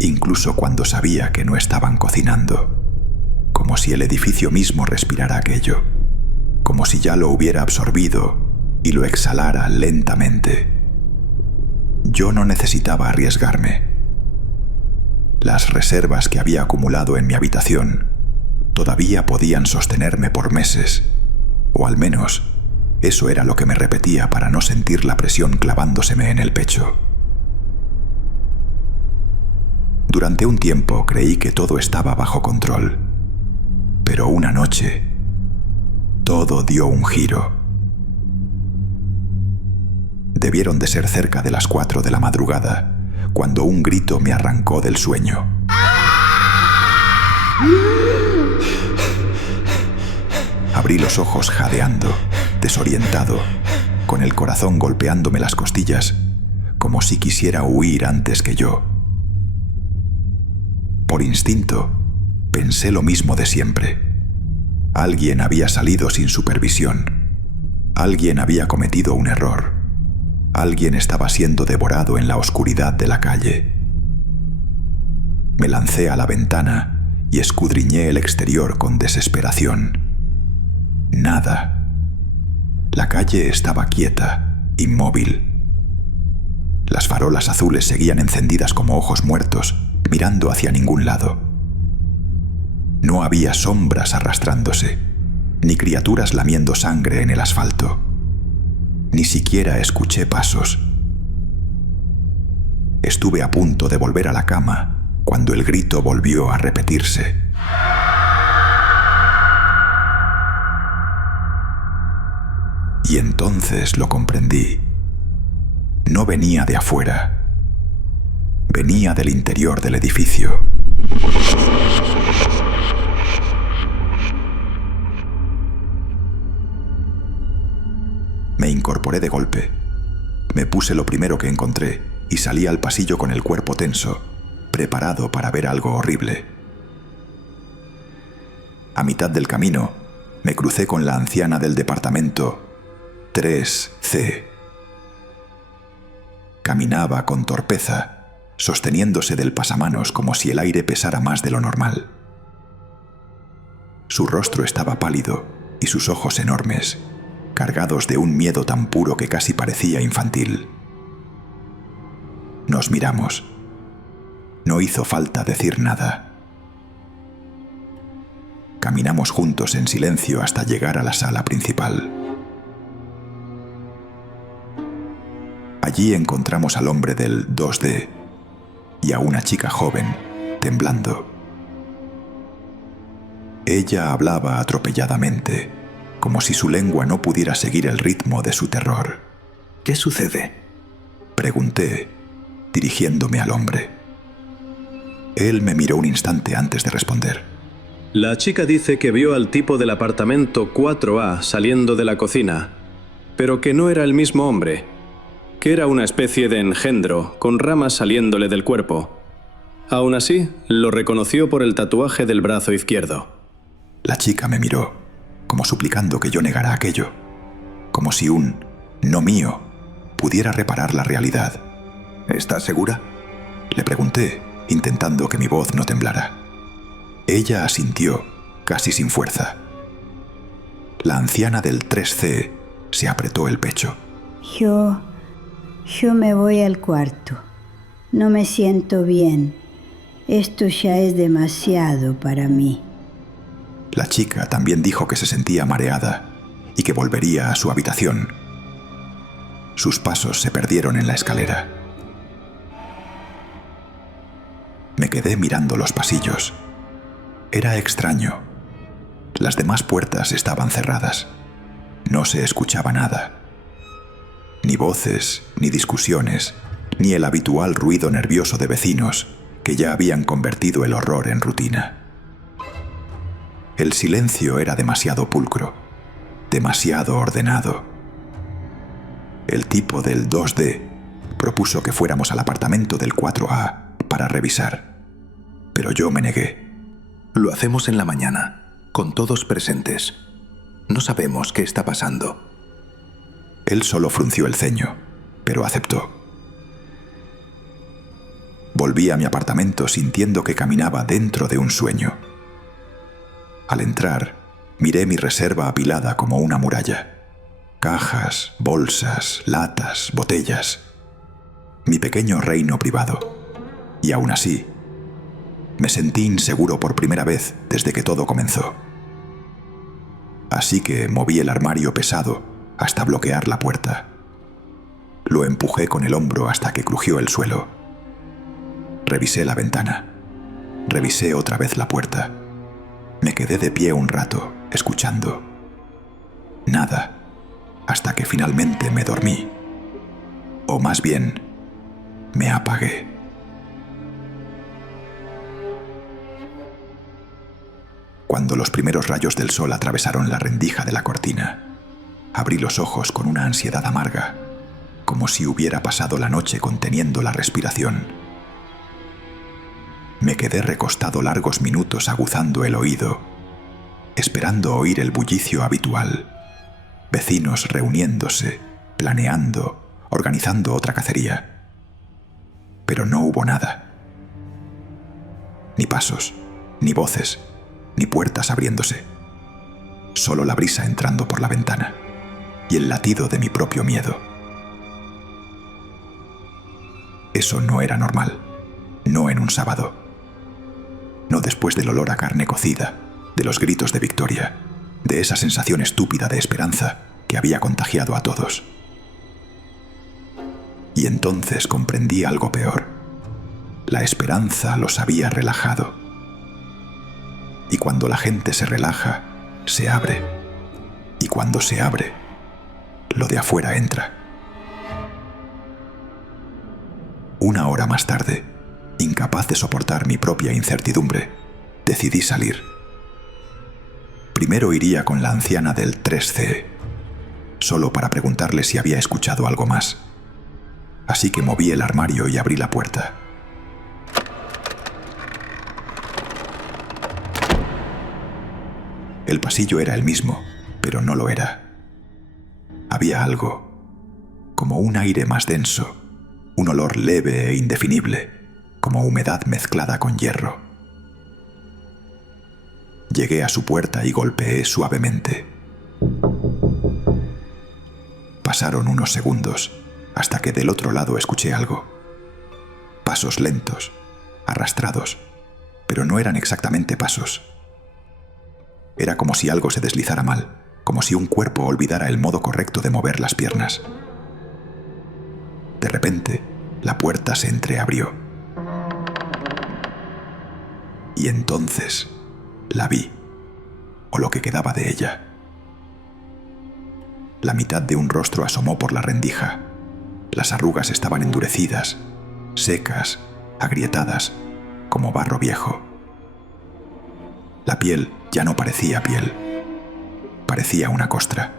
incluso cuando sabía que no estaban cocinando, como si el edificio mismo respirara aquello, como si ya lo hubiera absorbido y lo exhalara lentamente. Yo no necesitaba arriesgarme. Las reservas que había acumulado en mi habitación todavía podían sostenerme por meses, o al menos eso era lo que me repetía para no sentir la presión clavándoseme en el pecho. Durante un tiempo creí que todo estaba bajo control, pero una noche todo dio un giro. Debieron de ser cerca de las 4 de la madrugada, cuando un grito me arrancó del sueño. Abrí los ojos jadeando, desorientado, con el corazón golpeándome las costillas, como si quisiera huir antes que yo. Por instinto, pensé lo mismo de siempre. Alguien había salido sin supervisión. Alguien había cometido un error. Alguien estaba siendo devorado en la oscuridad de la calle. Me lancé a la ventana y escudriñé el exterior con desesperación. Nada. La calle estaba quieta, inmóvil. Las farolas azules seguían encendidas como ojos muertos, mirando hacia ningún lado. No había sombras arrastrándose, ni criaturas lamiendo sangre en el asfalto. Ni siquiera escuché pasos. Estuve a punto de volver a la cama cuando el grito volvió a repetirse. Y entonces lo comprendí. No venía de afuera. Venía del interior del edificio. Me incorporé de golpe. Me puse lo primero que encontré y salí al pasillo con el cuerpo tenso, preparado para ver algo horrible. A mitad del camino, me crucé con la anciana del departamento 3C. Caminaba con torpeza, sosteniéndose del pasamanos como si el aire pesara más de lo normal. Su rostro estaba pálido y sus ojos enormes, cargados de un miedo tan puro que casi parecía infantil. Nos miramos. No hizo falta decir nada. Caminamos juntos en silencio hasta llegar a la sala principal. Allí encontramos al hombre del 2D y a una chica joven, temblando. Ella hablaba atropelladamente, como si su lengua no pudiera seguir el ritmo de su terror. ¿Qué sucede?, pregunté, dirigiéndome al hombre. Él me miró un instante antes de responder. La chica dice que vio al tipo del apartamento 4A saliendo de la cocina, pero que no era el mismo hombre, que era una especie de engendro con ramas saliéndole del cuerpo. Aún así, lo reconoció por el tatuaje del brazo izquierdo. La chica me miró, como suplicando que yo negara aquello, como si un no mío pudiera reparar la realidad. ¿Estás segura?, le pregunté, intentando que mi voz no temblara. Ella asintió, casi sin fuerza. La anciana del 3C se apretó el pecho. Yo me voy al cuarto. No me siento bien. Esto ya es demasiado para mí. La chica también dijo que se sentía mareada y que volvería a su habitación. Sus pasos se perdieron en la escalera. Me quedé mirando los pasillos. Era extraño. Las demás puertas estaban cerradas. No se escuchaba nada. Ni voces, ni discusiones, ni el habitual ruido nervioso de vecinos que ya habían convertido el horror en rutina. El silencio era demasiado pulcro, demasiado ordenado. El tipo del 2D propuso que fuéramos al apartamento del 4A para revisar, pero yo me negué. Lo hacemos en la mañana, con todos presentes. No sabemos qué está pasando. Él solo frunció el ceño, pero aceptó. Volví a mi apartamento sintiendo que caminaba dentro de un sueño. Al entrar, miré mi reserva apilada como una muralla. Cajas, bolsas, latas, botellas. Mi pequeño reino privado. Y aún así, me sentí inseguro por primera vez desde que todo comenzó. Así que moví el armario pesado hasta bloquear la puerta. Lo empujé con el hombro hasta que crujió el suelo. Revisé la ventana. Revisé otra vez la puerta. Me quedé de pie un rato, escuchando. Nada, hasta que finalmente me dormí. O más bien, me apagué. Cuando los primeros rayos del sol atravesaron la rendija de la cortina, abrí los ojos con una ansiedad amarga, como si hubiera pasado la noche conteniendo la respiración. Me quedé recostado largos minutos aguzando el oído, esperando oír el bullicio habitual. Vecinos reuniéndose, planeando, organizando otra cacería. Pero no hubo nada. Ni pasos, ni voces, ni puertas abriéndose. Solo la brisa entrando por la ventana y el latido de mi propio miedo. Eso no era normal, no en un sábado. No después del olor a carne cocida, de los gritos de victoria, de esa sensación estúpida de esperanza que había contagiado a todos. Y entonces comprendí algo peor. La esperanza los había relajado. Y cuando la gente se relaja, se abre. Y cuando se abre, lo de afuera entra. Una hora más tarde, incapaz de soportar mi propia incertidumbre, decidí salir. Primero iría con la anciana del 3C, solo para preguntarle si había escuchado algo más. Así que moví el armario y abrí la puerta. El pasillo era el mismo, pero no lo era. Había algo, como un aire más denso, un olor leve e indefinible, como humedad mezclada con hierro. Llegué a su puerta y golpeé suavemente. Pasaron unos segundos hasta que del otro lado escuché algo. Pasos lentos, arrastrados, pero no eran exactamente pasos. Era como si algo se deslizara mal, como si un cuerpo olvidara el modo correcto de mover las piernas. De repente, la puerta se entreabrió. Y entonces la vi, o lo que quedaba de ella. La mitad de un rostro asomó por la rendija. Las arrugas estaban endurecidas, secas, agrietadas, como barro viejo. La piel ya no parecía piel. Parecía una costra,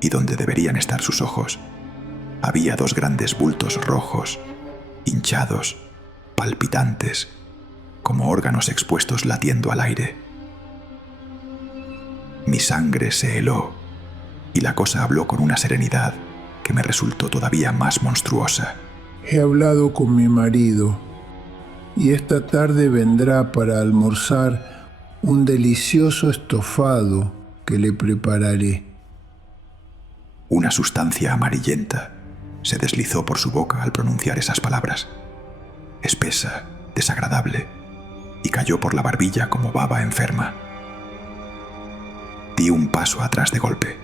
y donde deberían estar sus ojos, había dos grandes bultos rojos, hinchados, palpitantes, como órganos expuestos latiendo al aire. Mi sangre se heló, y la cosa habló con una serenidad que me resultó todavía más monstruosa. He hablado con mi marido, y esta tarde vendrá para almorzar un delicioso estofado que le prepararé. Una sustancia amarillenta se deslizó por su boca al pronunciar esas palabras, espesa, desagradable, y cayó por la barbilla como baba enferma. Di un paso atrás de golpe.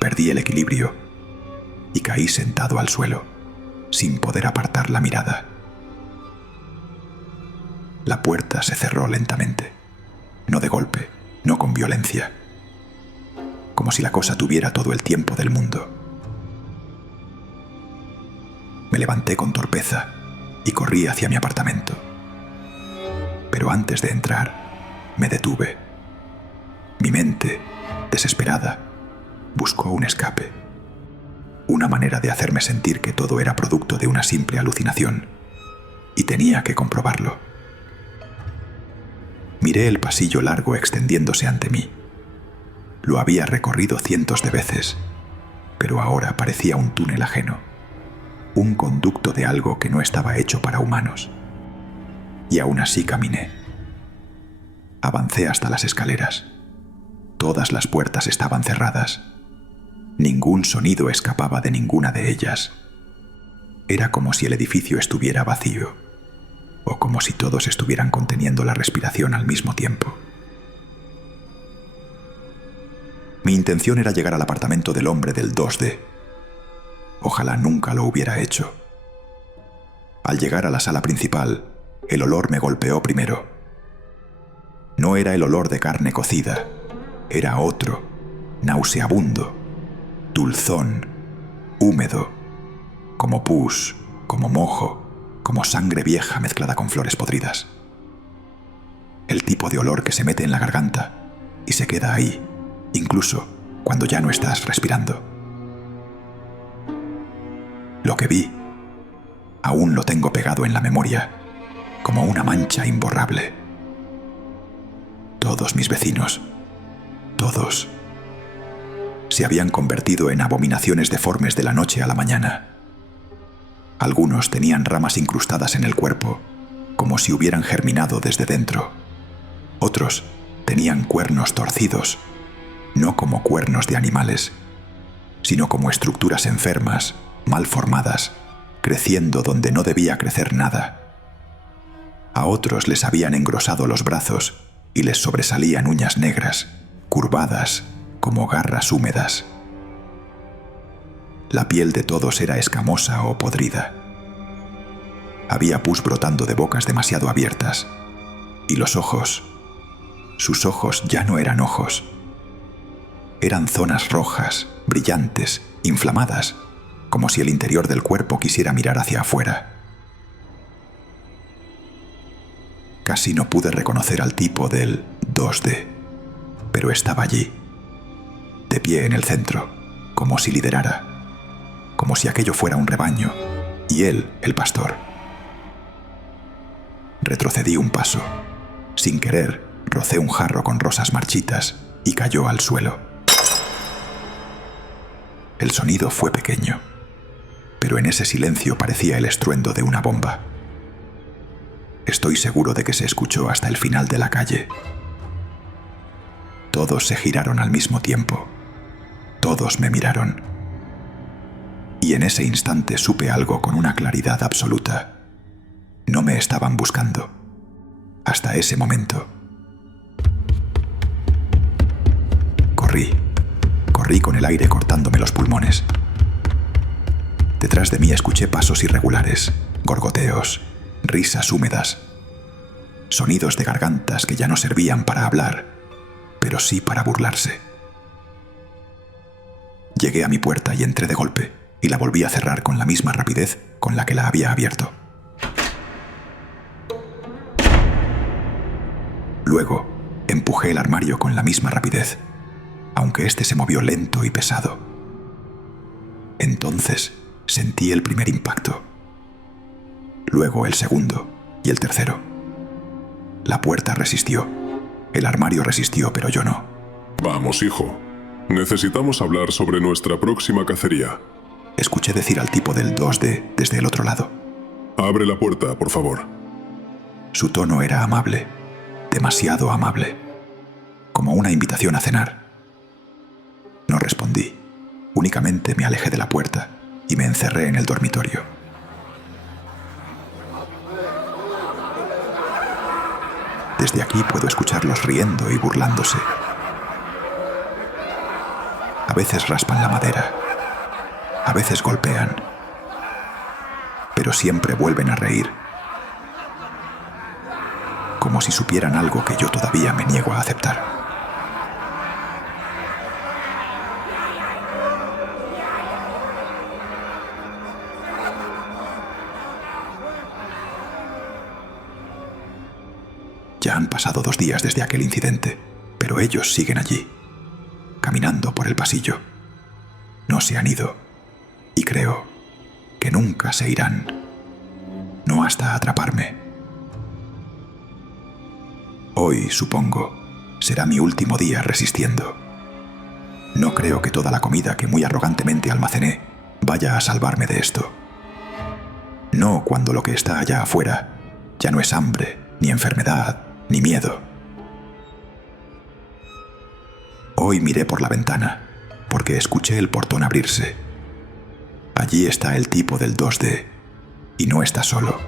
Perdí el equilibrio y caí sentado al suelo, sin poder apartar la mirada. La puerta se cerró lentamente, no de golpe, no con violencia, como si la cosa tuviera todo el tiempo del mundo. Me levanté con torpeza y corrí hacia mi apartamento. Pero antes de entrar, me detuve. Mi mente, desesperada, buscó un escape, una manera de hacerme sentir que todo era producto de una simple alucinación, y tenía que comprobarlo. Miré el pasillo largo extendiéndose ante mí. Lo había recorrido cientos de veces, pero ahora parecía un túnel ajeno, un conducto de algo que no estaba hecho para humanos. Y aún así caminé. Avancé hasta las escaleras. Todas las puertas estaban cerradas. Ningún sonido escapaba de ninguna de ellas. Era como si el edificio estuviera vacío, o como si todos estuvieran conteniendo la respiración al mismo tiempo. Mi intención era llegar al apartamento del hombre del 2D. Ojalá nunca lo hubiera hecho. Al llegar a la sala principal, el olor me golpeó primero. No era el olor de carne cocida, era otro, nauseabundo, dulzón, húmedo, como pus, como mojo, como sangre vieja mezclada con flores podridas. El tipo de olor que se mete en la garganta y se queda ahí, incluso cuando ya no estás respirando. Lo que vi, aún lo tengo pegado en la memoria, como una mancha imborrable. Todos mis vecinos, todos, se habían convertido en abominaciones deformes de la noche a la mañana. Algunos tenían ramas incrustadas en el cuerpo, como si hubieran germinado desde dentro. Otros tenían cuernos torcidos, no como cuernos de animales, sino como estructuras enfermas, mal formadas, creciendo donde no debía crecer nada. A otros les habían engrosado los brazos y les sobresalían uñas negras, curvadas, como garras húmedas. La piel de todos era escamosa o podrida. Había pus brotando de bocas demasiado abiertas, y los ojos, sus ojos ya no eran ojos. Eran zonas rojas, brillantes, inflamadas, como si el interior del cuerpo quisiera mirar hacia afuera. Casi no pude reconocer al tipo del 2D, pero estaba allí, de pie en el centro, como si liderara, como si aquello fuera un rebaño, y él, el pastor. Retrocedí un paso. Sin querer, rocé un jarro con rosas marchitas y cayó al suelo. El sonido fue pequeño, pero en ese silencio parecía el estruendo de una bomba. Estoy seguro de que se escuchó hasta el final de la calle. Todos se giraron al mismo tiempo. Todos me miraron. Y en ese instante supe algo con una claridad absoluta. No me estaban buscando. Hasta ese momento. Corrí con el aire cortándome los pulmones. Detrás de mí escuché pasos irregulares, gorgoteos, risas húmedas, sonidos de gargantas que ya no servían para hablar, pero sí para burlarse. Llegué a mi puerta y entré de golpe, y la volví a cerrar con la misma rapidez con la que la había abierto. Luego, empujé el armario con la misma rapidez, aunque este se movió lento y pesado. Entonces, sentí el primer impacto. Luego el segundo y el tercero. La puerta resistió. El armario resistió, pero yo no. Vamos, hijo. Necesitamos hablar sobre nuestra próxima cacería. Escuché decir al tipo del 2D desde el otro lado. Abre la puerta, por favor. Su tono era amable, demasiado amable, como una invitación a cenar. No respondí, únicamente me alejé de la puerta y me encerré en el dormitorio. Desde aquí puedo escucharlos riendo y burlándose. A veces raspan la madera, A veces golpean, pero siempre vuelven a reír, como si supieran algo que yo todavía me niego a aceptar. Ya han pasado 2 días desde aquel incidente, pero ellos siguen allí, caminando por el pasillo. No se han ido, y creo que nunca se irán, no hasta atraparme. Hoy, supongo, será mi último día resistiendo. No creo que toda la comida que muy arrogantemente almacené vaya a salvarme de esto. No cuando lo que está allá afuera ya no es hambre, ni enfermedad, ni miedo. Hoy miré por la ventana, porque escuché el portón abrirse. Allí está el tipo del 2D, y no está solo.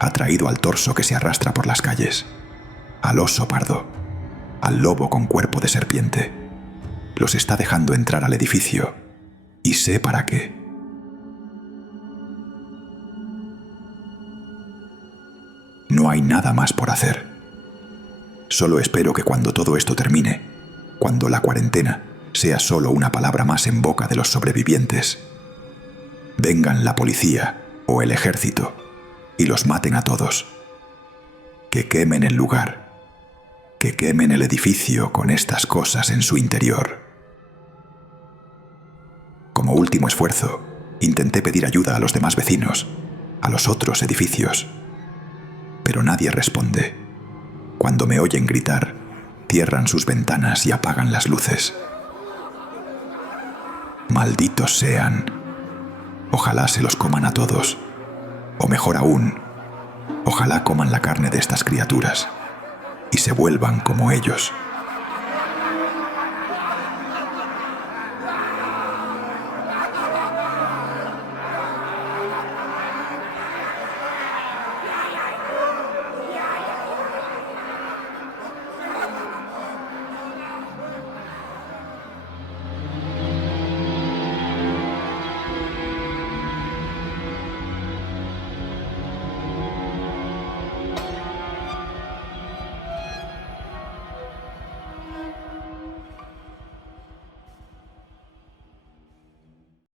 Ha traído al torso que se arrastra por las calles, al oso pardo, al lobo con cuerpo de serpiente. Los está dejando entrar al edificio, y sé para qué. No hay nada más por hacer. Solo espero que cuando todo esto termine, cuando la cuarentena sea solo una palabra más en boca de los sobrevivientes, vengan la policía o el ejército y los maten a todos. Que quemen el lugar, que quemen el edificio con estas cosas en su interior. Como último esfuerzo, intenté pedir ayuda a los demás vecinos, a los otros edificios. Pero nadie responde. Cuando me oyen gritar, cierran sus ventanas y apagan las luces. Malditos sean. Ojalá se los coman a todos. O mejor aún, ojalá coman la carne de estas criaturas y se vuelvan como ellos.